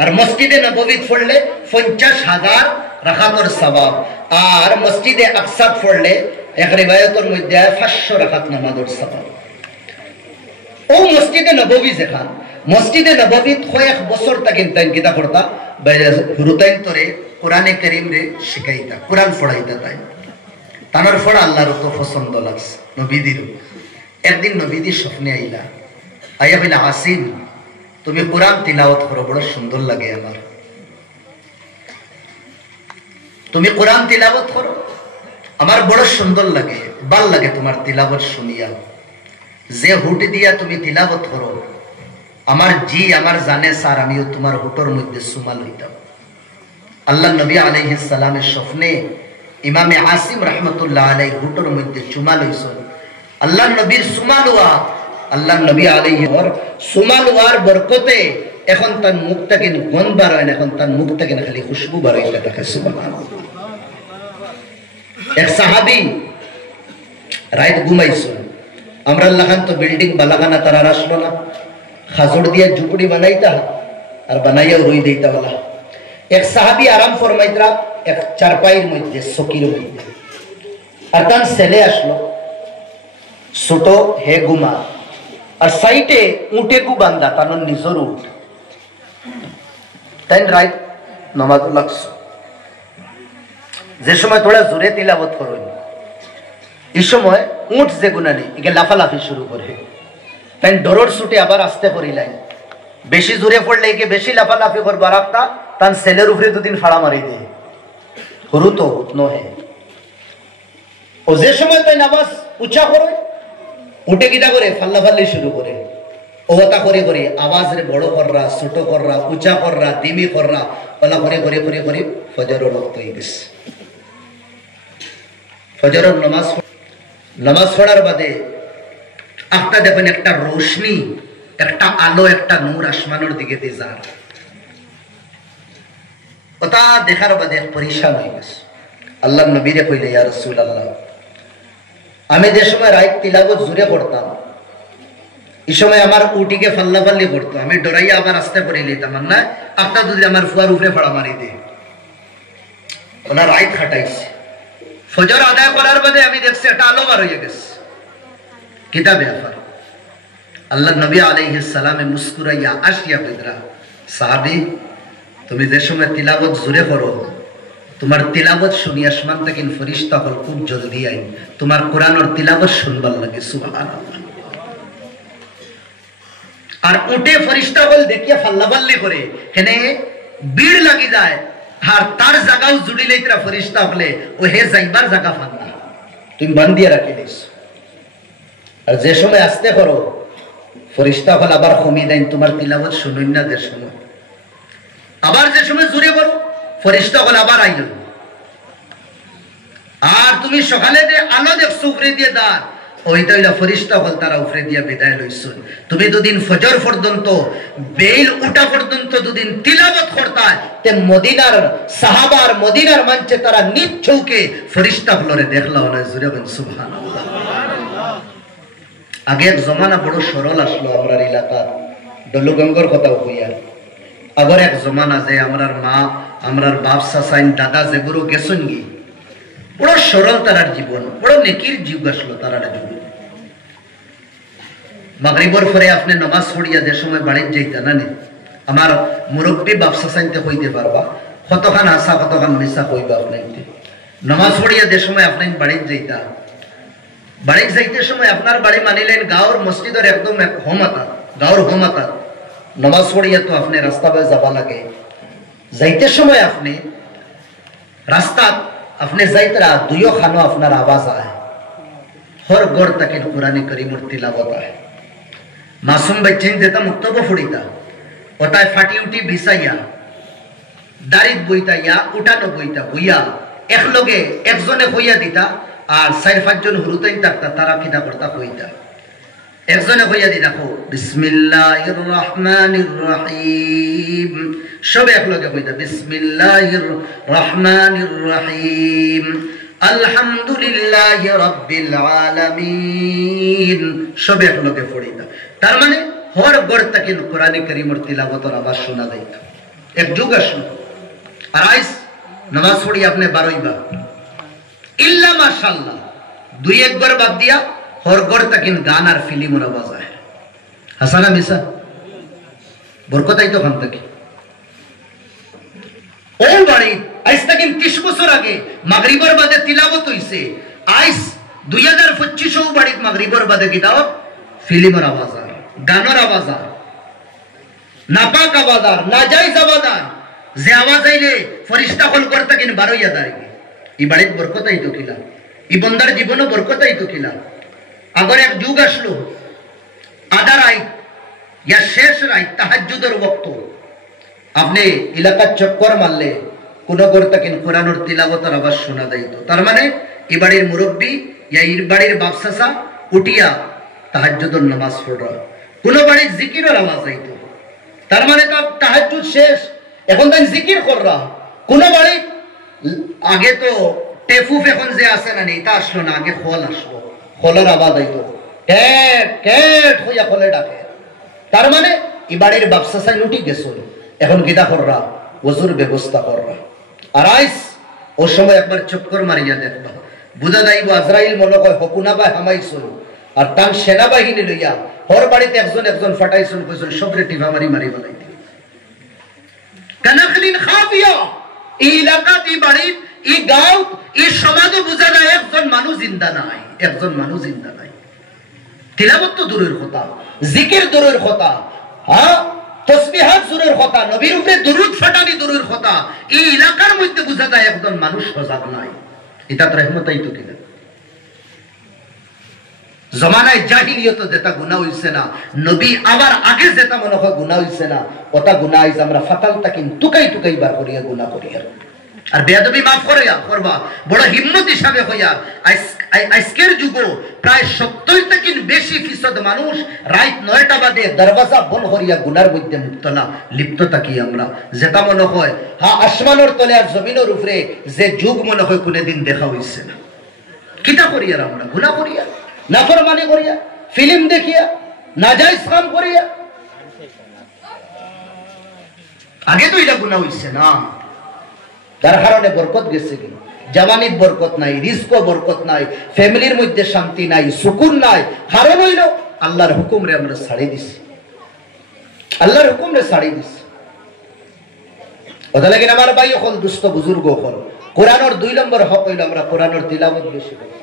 আর মসজিদে নববী পড়লে 50,000 রাকাতের সওয়াব আর মসজিদে আকসা পড়লে এক riwayatর মধ্যে 500 রাকাত নামাজের সওয়াব ও মসজিদে নববী যেখান মসজিদে নববী কয়েক বছর তাকিন তাই কিতা করতা বাইরে হুরুতাইন তরে কোরআনে কারীম রে শিখাইতা কোরআন পড়াইতা তাই তানোর ফড়া আল্লাহর তো পছন্দ লাগছে নবীদের একদিন নবীদের স্বপ্নে আইলা আইয়া বলে আসিম তুমি কোরআন তিলাওয়াত করো বড় সুন্দর লাগে আমার তুমি কোরআন তিলাওয়াত করো আমার বড় সুন্দর লাগে ভাল লাগে তোমার তিলাওয়াত শুনিয়া যে হুট দিয়া তুমি তিলাওয়াত করো আমার জি আমার জানে স্যার আমিও তোমার হুটর মধ্যে সুমাল হইতাম আল্লাহ নবী আলাইহিস সালামের স্বপ্নে ইমামে আসিম রাহমাতুল্লাহ আলাইহি হুটর মধ্যে চুমা লইছেন আল্লাহ নবীর সুমালুয়া আল্লাহ নবী আলাইহি ওর সুমালুয়ার বরকতে এখন তার মুখ থেকে গন্ধ বার হয় না এখন তার মুখ থেকে খালি খুশবু বার হইতে থাকে সুবহানাল্লাহ এক সাহাবী রাত ঘুমাইছেন আমরা লাগান তো বিল্ডিং বালাগানা তারা আসলো না খাজড় দিয়া ঝুপড়ি বানাইতা আর বানাইয়া রই দেইতা বলা এক সাহাবী আরাম ফরমাইতরা এক চারপাইয়ের মধ্যে সকির মধ্যে আর তার ছেলে আসলো ছোট হে গুমা আর সাইটে উঠে গু বান্দা তার নিজের উঠ তাই রাইট নমাজ লাগছে যে সময় তোরা জোরে তিলাবত করো এই সময় উঠ যে গুণা নেই একে লাফালাফি শুরু করে তাই ডরর ছুটে আবার আসতে করিলাই বেশি জোরে পড়লে একে বেশি লাফালাফি করবো আর একটা তার ছেলের উপরে দুদিন ফাড়া মারি দেয় হরু তো নহে ও যে সময় তাই নামাজ উচ্চা করে উঠে কিটা করে ফাল্লা ফাল্লি শুরু করে ওটা করে করে আওয়াজ রে বড় কররা, ছোট কররা, উঁচা কররা, দিমি কররা, ওলা করে করে করে করে ফজরের ওয়াক্ত হয়ে গেছে। ফজরের নামাজ পড়ার বাদে একটা দেখবেন একটা রোশনি, একটা আলো, একটা নূর আসমানের দিকে দিয়ে যার, ওটা দেখার বাদে পরিশান হয়ে গেছে। আল্লাহ নবীরে কইলে, ইয়া রাসূলুল্লাহ, আমি যে সময় রাত তিলাওয়াত জোরে পড়তাম, এই সময় আমার উটিকে ফাল্লা ফাল্লি করতো, আমি ডরাইয়া আবার আস্তে করে নিতাম না, একটা যদি আমার ফুয়ার উপরে ফাড়া মারি দে। ওনার রাত খাটাইছে। ফজর আদায় করার বাদে আমি দেখছি একটা আলো বার হয়ে গেছে। কিতাবে আফার আল্লাহ নবী আলাইহিস সালামে মুস্কুরাইয়া আসিয়া কইরা, সাহাবী, তুমি যে সময় তিলাওয়াত জোরে করো, তোমার তিলাওয়াত শুনি আসমান থেকে ফেরেশতা হল খুব জলদি আইন, তোমার কোরআনের তিলাওয়াত শুনবার লাগে। সুবহানাল্লাহ। আর উঠে ফেরেশতা হল দেখিয়া ফাল্লাবাল্লি করে, কেনে ভিড় লাগি যায়, আর তার জায়গাও জুড়ি লইতরা ফেরেশতা হলে ও হে যাইবার জায়গা পান না, তুমি বান্ধিয়া রাখি দিস। আর যে সময় আসতে করো, ফেরেশতা হল আবার কমি দেন, তোমার তিলাওয়াত শুনুন না যে সময়। আবার যে সময় জুড়ে করো, ফেরেশতা হল আবার আইল। আর তুমি সকালে যে আলো দেখছো উপরে দিয়ে দাঁড়, ওইটা হইলা ফেরেশতা হল তারা উপরে দিয়া বিদায় লইছেন। তুমি দুদিন ফজর পর্যন্ত, বেল উঠা পর্যন্ত দুদিন তিলাওয়াত করতা, তে মদিনার সাহাবার, মদিনার মঞ্চে তারা নিজ চৌকে ফেরেশতা হলরে দেখলাও না। জুরে বলেন সুবহানাল্লাহ। আগে এক জমানা বড় সরল আসলো আমরা এলাকার, ডলুগঙ্গর কথা হইয়া। আবার এক জমানা যে আমরার মা, আমরার বাপ চাচাইন দাদা যেগুলো গেছেন গি, বড় সরল তারার জীবন, বড় নেকির যুগ আসলো তারার যুগ। মাগরিবর পরে আপনি নামাজ পড়িয়া যে সময় বাড়ির যাইতা না, আমার মুরব্বী বাপ চাচাইনতে কইতে পারবা, কতখান আসা কতখান মিশা কইবা আপনি। নামাজ পড়িয়া যে সময় আপনি বাড়ির যাইতা, বাড়ির যাইতে সময় আপনার বাড়ি মানিলেন গাঁওর মসজিদের একদম হোমাতা, গাঁওর হোমাতা। নামাজ পড়িয়া তো আপনি রাস্তা বাই যাবা লাগে, যাইতে সময় আপনি রাস্তা আপনি যাইতরা দুইও খানো আপনার আওয়াজ আয়, হর গড় তাকে কোরআনে করিমর তিলাওয়াত আয়। মাসুম বাচ্চাইন যেটা মুক্তব ফুড়িতা, ওটায় ফাটি উঠি বিছাইয়া দাড়িত বইতা ইয়া উঠানো বইতা বইয়া একলগে একজনে হইয়া দিতা, আর 4-5 জন হুরুতাইন থাকতা, তারা কিতা করতা হইতা। একজনে হইয়া দি দেখো বিসমিল্লাহির রহমানির রহিম, সবে একলগে হইতা বিসমিল্লাহির রহমানির রহিম, আলহামদুলিল্লাহি রাব্বিল আলামিন, সবে একলগে পড়িতা। তার মানে হর গড় থেকে কোরআনে কারীমের তিলাওয়াতের আওয়াজ শোনা যাইত। এক যুগ আসলো। আর আইস নামাজ পড়ি আপনি বারইবা ইল্লা মাশাআল্লাহ, 2-1 বার বাদ দিয়া হর গড় থেকে গান আর ফিল্মের আওয়াজ আয়। হাসানা মিসা বরকতাই তো খান থেকে ও বাড়ি আইস থেকে 30 বছর আগে মাগরিবের বাদে তিলাওয়াত হইছে। আইস 2025 বাড়িত মাগরিবের বাদে কিতাব ফিল্মের আওয়াজ আর গানের আওয়াজ আর নাপাক আওয়াজ আর নাজায়েজ আওয়াজ আর, যে আওয়াজ আইলে ফেরেশতা হল করতে কিন বারইয়া দাঁড়িয়ে। এই বাড়িত বরকতাই তো কিলা, এই বন্দার জীবনও বরকতাই তো কিলা। আগর এক যুগ আসলো, আধা রাত ইয়া শেষ রাত তাহাজ্জুদের ওয়াক্ত আপনি এলাকার চক্কর মারলে কোন করতে কিন কোরআনের তিলাওয়াতের আওয়াজ শোনা যাইতো। তার মানে এই বাড়ির মুরব্বী ইয়া এই বাড়ির বাপ চাচা উঠিয়া তাহাজ্জুদের নামাজ পড়া, কোন বাড়ির জিকিরের আওয়াজ আইতো। তার মানে তো তাহাজ্জুদ শেষ, এখন তাই জিকির কররা। কোন বাড়ি আগে তো টেফুফ এখন যে আছে না তা আসলো না, আগে খোল আসলো, খোলের আওয়াজ আইতো, ক্যাট ক্যাট হইয়া খোলে ডাকে। তার মানে এই বাড়ির বাপ চাচাই উঠি গেছিল, এখন কিতা কররা, ওজুর ব্যবস্থা কররা। আর আইস ও সময় একবার চক্কর মারিয়া দেখবা, বুঝা যাইব আজরাইল মনে কয় হকুনা পায় হামাইছিল, আর তার সেনাবাহিনী লইয়া হর বাড়িতে একজন একজন ফাটাইছিল, কইছিল সবরে টিভা মারি মারি বানাই কানাখলিন খাফিয়া। এই এলাকাত, এই বাড়িত, এই গাঁও, এই সমাজও বুঝা যায় একজন মানুষ জিন্দা নাই, একজন মানুষ জিন্দা নাই। তিলাওয়াত তো দূরের কথা, জিকির দূরের কথা, হ্যাঁ তাসবিহাত দূরের কথা, নবীর উপরে দুরূদ ফাটানি দূরের কথা। এই এলাকার মধ্যে বুঝা যায় একজন মানুষ সজাগ নাই। এটা তো রহমতই তো কিনা। জমানায় জাহিলিয়ত যেটা গুনাহ হইছে না, নবী আবার আগে যেটা মনে হয় গুনাহ হইছে না, ওটা গুনাহ আইজ আমরা ফাতাল তাকিন টুকাই টুকাই বার করিয়া গুনাহ করিয়া। আর বেয়াদবি মাফ করিয়া করবা বড় হিম্মত হিসাবে হইয়া। আজকের যুগে প্রায় 70 থেকে বেশি ফিসদ মানুষ রাত 9টা বাদে দরওয়াজা বন্ধ করিয়া গুনার মধ্যে মুক্তলা লিপ্ত থাকি আমরা। যেটা মনে হয় হ্যাঁ আসমানের তলে আর জমিনের উপরে যে যুগ মনে হয় কোনদিন দেখা হইছে না। কিতা করিয়া আমরা গুনাহ করিয়া, নাফরমানি করিয়া, ফিল্ম দেখিয়া, নাজায়েজ কাম করিয়া। আগে তো এটা গুনাহ হইছে না, যার কারণে বরকত গেছে। কি জামানির বরকত নাই, রিজক বরকত নাই, ফ্যামিলির মধ্যে শান্তি নাই, সুকুন নাই। কারণ হইল আল্লাহর হুকুম রে আমরা ছাড়ি দিছি, আল্লাহর হুকুম রে ছাড়ি দিছি। ওটা লাগে আমার ভাই হল দুস্থ বুজুর্গ হল কোরআনের 2 নম্বর হক হইল আমরা কোরআনের তিলাওয়াত বেশি করি।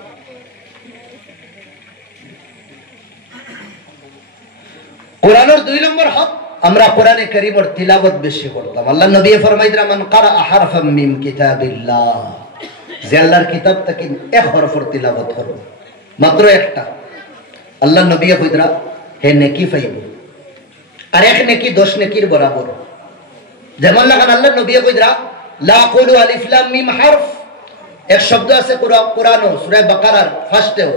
কোরআনের 2 নম্বর হক আমরা কোরআনে কারীমের তিলাওয়াত বেশি করতাম। আল্লাহ নবী ফরমাইদরা মান ক্বারা হারফাম মিন কিতাবিল্লাহ, যে আল্লাহর কিতাব থেকে এক হরফের তিলাওয়াত করো, মাত্র একটা, আল্লাহ নবী কইদরা হে নেকি পাইব। আর এক নেকি 10 নেকির বরাবর। যেমন লাগান আল্লাহ নবী কইদরা লা কুলু আলিফ লাম মিম হারফ, এক শব্দ আছে কোরআন সূরা বাকারার ফার্স্টেও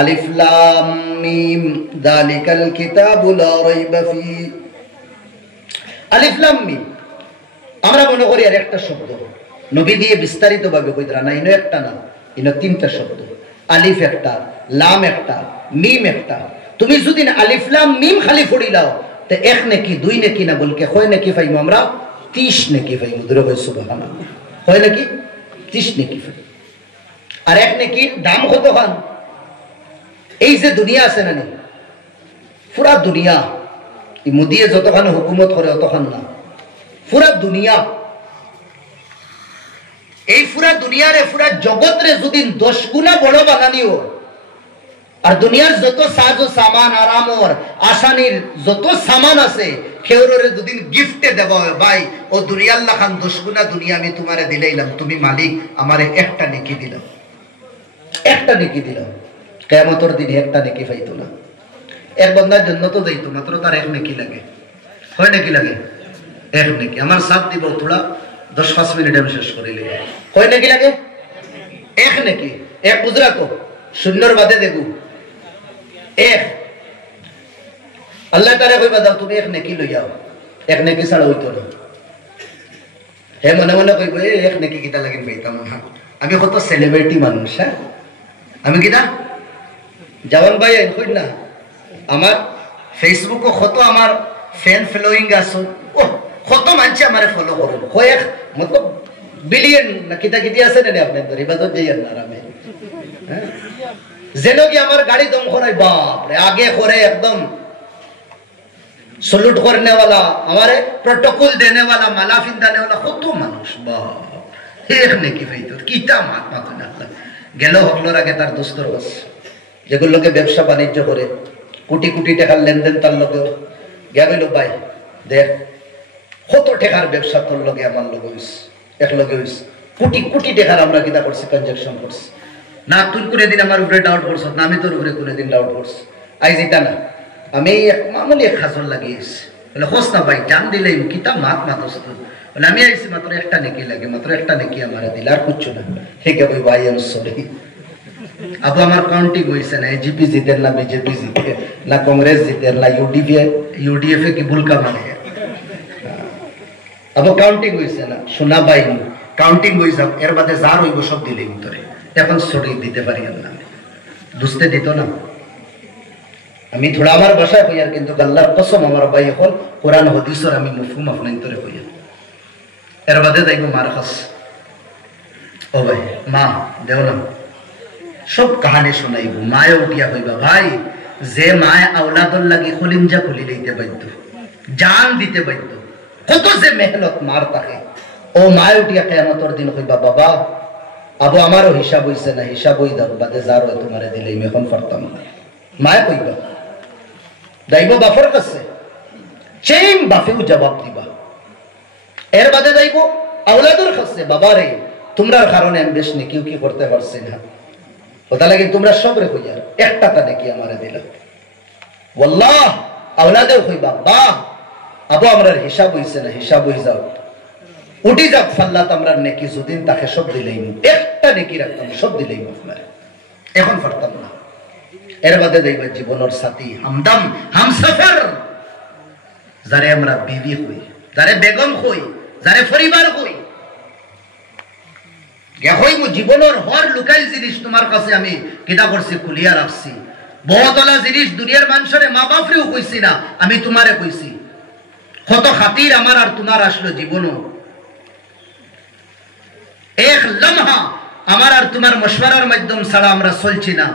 আলিফ লাম মিম যালিকাল কিতাবু লা রাইবা ফি। আলিফ লাম মিম আমরা মনে করি আর একটা শব্দ, নবী দিয়ে বিস্তারিত ভাবে কইদরা না, ইনো একটা না, ইনো 3টা শব্দ। আলিফ একটা, লাম একটা, মিম একটা। তুমি যদি আলিফ লাম মিম খালি পড়ি লাও তে এক নেকি 2 নেকি না বলকে কয় নেকি পাইমু আমরা? 30 নেকি পাইমু। ধরে কই সুবহানাল্লাহ, হয় নাকি 30 নেকি পাই। আর এক নেকির দাম কত খান? এই যে দুনিয়া আছে না নি, পুরা দুনিয়া এই মোদিয়ে যতখান হুকুমত করে অতখান না, পুরা দুনিয়া, এই পুরা দুনিয়ারে পুরা জগৎ রে যদি 10 গুণা বড় বানানিও, আর দুনিয়ার যত সাজ ও সামান আরামর আসানির যত সামান আছে খেউরে দুদিন গিফটে দেওয়া হয়, ভাই ও দুনিয়া আল্লাহ খান 10 গুণা দুনিয়া আমি তোমারে দিলাইলাম, তুমি মালিক, আমারে একটা নেকি দিলাম, একটা নেকি দিলাম। কিয়ামতের দিনে একটা নেকি পাইতো না। এক বান্দার জন্য তো যাইতো, মাত্র তার এক নেকি লাগে। হয় নাকি লাগে? এক নেকি। আমার সাথ দিব তোরা 10-5 মিনিট আমি শেষ করে লিখে। হয় নাকি লাগে? এক নেকি। এক বুঝরা তো শূন্যর বাদে দেখু এক। আল্লাহ তাআলা কইবা দাও তুমি এক নেকি লই যাও, এক নেকি ছাড়া হইতো না। হে মনে মনে কইব এক নেকি কিতা লাগিন পাইতাম না, আমি কত সেলিব্রিটি মানুষ। হ্যাঁ আমি কিনা জওয়ান ভাই কই না, আমার ফেসবুকে কত আমার ফ্যান ফলোয়িং আছে, ও কত মানুষ আমারে ফলো করে, কয়েক মতলব বিলিয়ন না কিতা কিতি আছে না আপনাদের ইবাদত যাইয়েন না আমি। হ্যাঁ যেন কি আমার গাড়ি দম করাই বাপ রে, আগে করে একদম सलूट करने वाला, हमारे प्रोटोकॉल देने वाला, माला फिंदाने वाला কত মানুষ বাপ। এক নেকি পাইতো কিতা মাত মাত না গেল হকলোর আগে তার দোস্তর বাস, যেগুলোকে ব্যবসা বাণিজ্য করে কোটি কোটি টাকার লেনদেন, তার লগে গেল ভাই দেখ কত টাকার ব্যবসা তোর লগে আমার লগে হইস, এক লগে হইস কোটি কোটি টাকার আমরা কিতা করছি, ট্রানজাকশন করছি না। তুই কোনদিন আমার উপরে ডাউট করছ না, আমি তোর উপরে কোনদিন ডাউট করছি। আইজ এটা না, আমি এক মামুলি এক খাজর লাগিয়েছি বলে হোস না ভাই জান দিলে কিতা মাত মাতস তো বলে আমি আইসি মাত্র একটা নেকি লাগে, মাত্র একটা নেকি আমার দিল আর কিচ্ছু না। ঠিক আছে ভাই আই এম সরি। अब আমার কাউন্টিং হইছে না, এজিপি জিতেন না বিজেপি জিতে না কংগ্রেস জিতেন না ইউডিএফ কি ভুলকা মানে अब কাউন্টিং হইছে না। শোনা ভাই কাউন্টিং হইছে, এর বাদে যার হইব সব দিলে ভিতরে। এখন সরি দিতে পারি না, দুস্তে দিত না। আমি থোড়া আমার ভাষায় কইয়ার, কিন্তু আল্লাহর কসম আমার ভাই এখন কোরআন হাদিসের আমি মফহুম আপনার ভিতরে কইয়া, এর বাদে যাইব মার খাস। ও ভাই মা দেও না, সব কাহানি শোনাইব। মায়ে উঠিয়া কইবা ভাই যে মায়ে আওলাদর লাগি খলিঞ্জা খুলি দিতে বাধ্য, জান দিতে বাধ্য, কত যে মেহনত মার থাকে, ও মায়ে উঠিয়া কিয়ামতের দিন কইবা বাবা আবু আমারও হিসাব হইছে না, হিসাব হই দাও, বাদে যার হয় তোমারে দিলে আমি এখন পারতাম না। মায়ে কইবা যাইব বাপর কাছে, চেম বাপেও জবাব দিবা। এর বাদে যাইব আওলাদর কাছে, বাবা রে তোমরার কারণে আমি বেশ নেকি কি করতে পারছি না, কথা লাগে তোমরা সবরে কইয়ার একটা তা নাকি আমারে দিলা ওয়াল্লাহ আওলাদেও কইবা বাহ আবু আমরার হিসাব হইছে না হিসাব হই যাও উঠি যাক ফাল্লাত আমরার নেকি যদিন তাকে সব দিলেইম একটা নেকি রাখতাম সব দিলেইম আপনারে এখন পারতাম না এর বাদে দেখবা জীবনের সাথী হামদম হামসফর যারে আমরা বিবি হই যারে বেগম হই যারে পরিবার হই হই মু জীবনের হর লুকাইল জিনিস তোমার কাছে আমি কিতা করছি খুলিয়া রাখছি বহুতলা জিনিস দুনিয়ার মানুষের মা বাপরেও কইছি না আমি তোমারে কইছি কত খাতির আমার আর তোমার আসলো জীবনও এক লম্হা আমার আর তোমার মশওয়ারার মাধ্যম ছাড়া আমরা চলছি না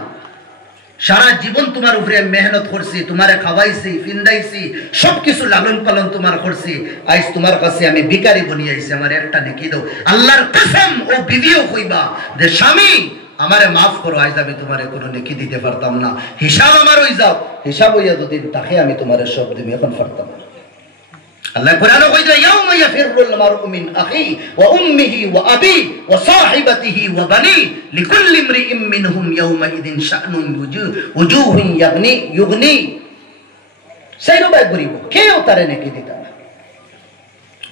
সারা জীবন তোমার উপরে মেহনত করছি তোমারে খাওয়াইছি ফিন্দাইছি সবকিছু লালন পালন তোমার করছি আজ তোমার কাছে আমি ভিখারি বনিয়াইছি আমার একটা নেকি দাও আল্লাহর কসম ও বিবিও কইবা যে স্বামী আমারে মাফ করো আজ আমি তোমারে কোনো নেকি দিতে পারতাম না হিসাব আমার হই যাও হিসাব হইয়া যদি তাকে আমি তোমারে সব দিবি এখন পারতাম না আল্লাহ কোরআনে কইছে ইয়াউমা ইয়াফিরুল মারউ মিন আখি ওয়া উম্মিহি ওয়া আবি ওয়া সাহিবাতিহি ওয়া বানি লিকুল্লি ইমরিইম মিনহুম ইয়াউমা ইদিন শানুন ওয়াজুহুন ইউগনি সাইরো বাই গরিব কেউ তারে নেকি দিতা না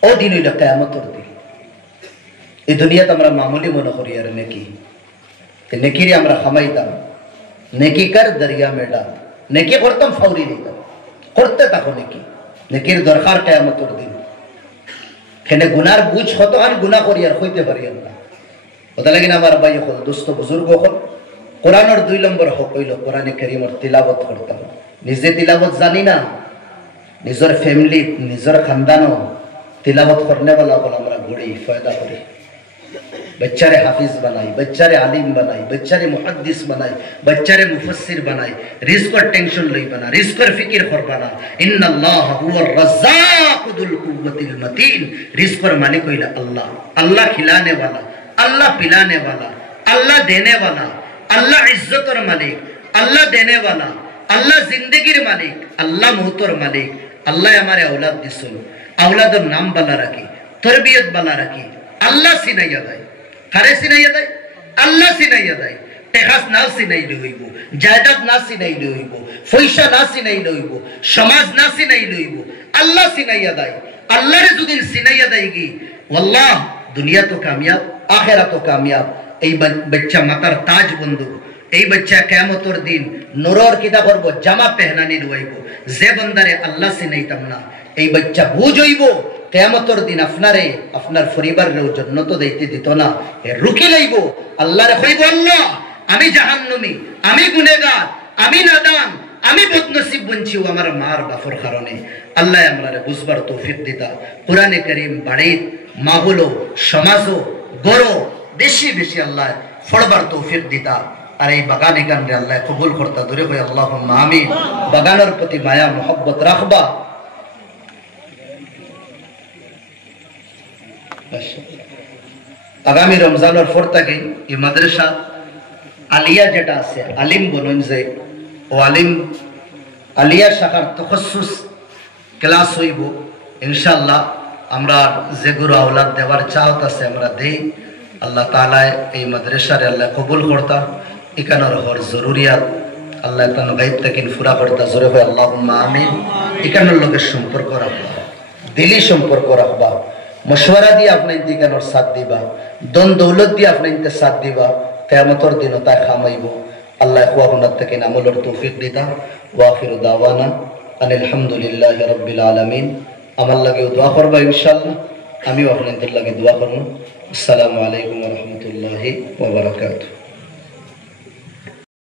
ও দিন হইল কিয়ামতের দিন এই দুনিয়াতে আমরা মামুলি মনে করি আর নেকি এই নেকিরে আমরা খামাইতাম নেকি কর দরিয়া মে ডাল নেকি করতাম ফৌরি দিতাম করতে থাকো নেকি নেকির দরকার কিয়ামতের দিন কেনে গুনার বুঝ কত আর গুনাহ করি আর হইতে পারি না ওটা লাগি না আমার ভাই হল দোস্ত বুজুর্গ হল কোরআনের 2 নম্বর হক হইল কোরআনে কারীমের তিলাওয়াত করতাম নিজে তিলাওয়াত জানি না নিজের ফ্যামিলি নিজের খানদানও তিলাওয়াত করনে वाला বল আমরা গড়ি ফায়দা করি बच्चारे हाफिज बनाई बच्चारे आलिम बनाई बच्चारे मुहद्दिस बनाई बच्चारे मुफस्सिर बनाई रिस्क और टेंशन लई बना रिस्क और फिक्र कर बना इन्नल्लाह हुवर रज़्ज़ाक़ दुल कुव्वतिल मतीन रिस्क और मालिक होइला अल्लाह अल्लाह खिलाने वाला अल्लाह पिलाने वाला अल्लाह देने वाला अल्लाह इज्जत और मालिक अल्लाह देने वाला अल्लाह जिंदगीर मालिक अल्लाह मौतर मालिक अल्लाह हमारे औलाद दिसुन औलादर नाम बाला रखी तरबियत बाला रखी अल्लाह सिनाइया दाई কারে সিনাইয়া দেয় আল্লাহ সিনাইয়া দেয় টেকাস না সিনাইলে হইব জায়দাদ না সিনাইলে হইব পয়সা না সিনাইলে হইব সমাজ না সিনাইলে হইব আল্লাহ সিনাইয়া দেয় আল্লাহরে যদি সিনাইয়া দেয় কি ওয়াল্লাহ দুনিয়া তো কামিয়াব আখিরাত তো কামিয়াব এই বাচ্চা মাতার তাজ বন্ধু এই বাচ্চা কিয়ামতের দিন নূরের কিতা করব জামা পেহনানি রইব যে বন্দারে আল্লাহ সিনাইতাম না এই বাচ্চা বুঝ হইব কিয়ামতের দিন আপনারে আপনার পরিবারের জান্নাত দিতে দিত না এ রুকি লইব আল্লাহরে কইব আল্লাহ আমি জাহান্নামী আমি গুনাহগার আমি নাদান আমি বদনসিব বঞ্চিও আমার মার বাপর কারণে আল্লাহ আমারে বুঝবার তৌফিক দিতা কোরআনে কারীম বাড়িত মাহলো সমাজও গড়ো বেশি বেশি আল্লাহ ফড়বার তৌফিক দিতা আর এই বাগানে কান্দে আল্লাহ কবুল করতা দূরে কই আল্লাহুম্মা আমিন বাগানের প্রতি মায়া মোহব্বত রাখবা আগামী রমজানের পর থেকে এই মাদ্রাসা আলিয়া যেটা আছে আলিম বনুন যে ও আলিম আলিয়া শাখার তখসুস ক্লাস হইব ইনশাআল্লাহ আমরা যে গুরু আওলাদ দেওয়ার চাহত আছে আমরা দেই আল্লাহ তাআলা এই মাদ্রাসার আল্লাহ কবুল করতা ইকানোর হর জরুরিয়াত আল্লাহ তাআলা গায়ব তাকিন পুরা করতা জোরে হয় আল্লাহুম্মা আমিন ইকানোর লোকের সম্পর্ক রাখবা দিলি সম্পর্ক রাখবা मशवरा दिए अपने इंतकान और साथ दीबा दन दौलत दिए अपने इंत साथ दीबा क़यामतर दिन होता है खामाइबो अल्लाह खुआ हुनत तक अमल और तौफीक देता वाखिर दावाना अनिलहम्दुलिल्लाहि रब्बिल आलमीन अमल लगे दुआ करबा इंशाअल्लाह आमी अपने इंत लगे दुआ करनो अस्सलामु अलैकुम व रहमतुल्लाहि व बरकातुहू।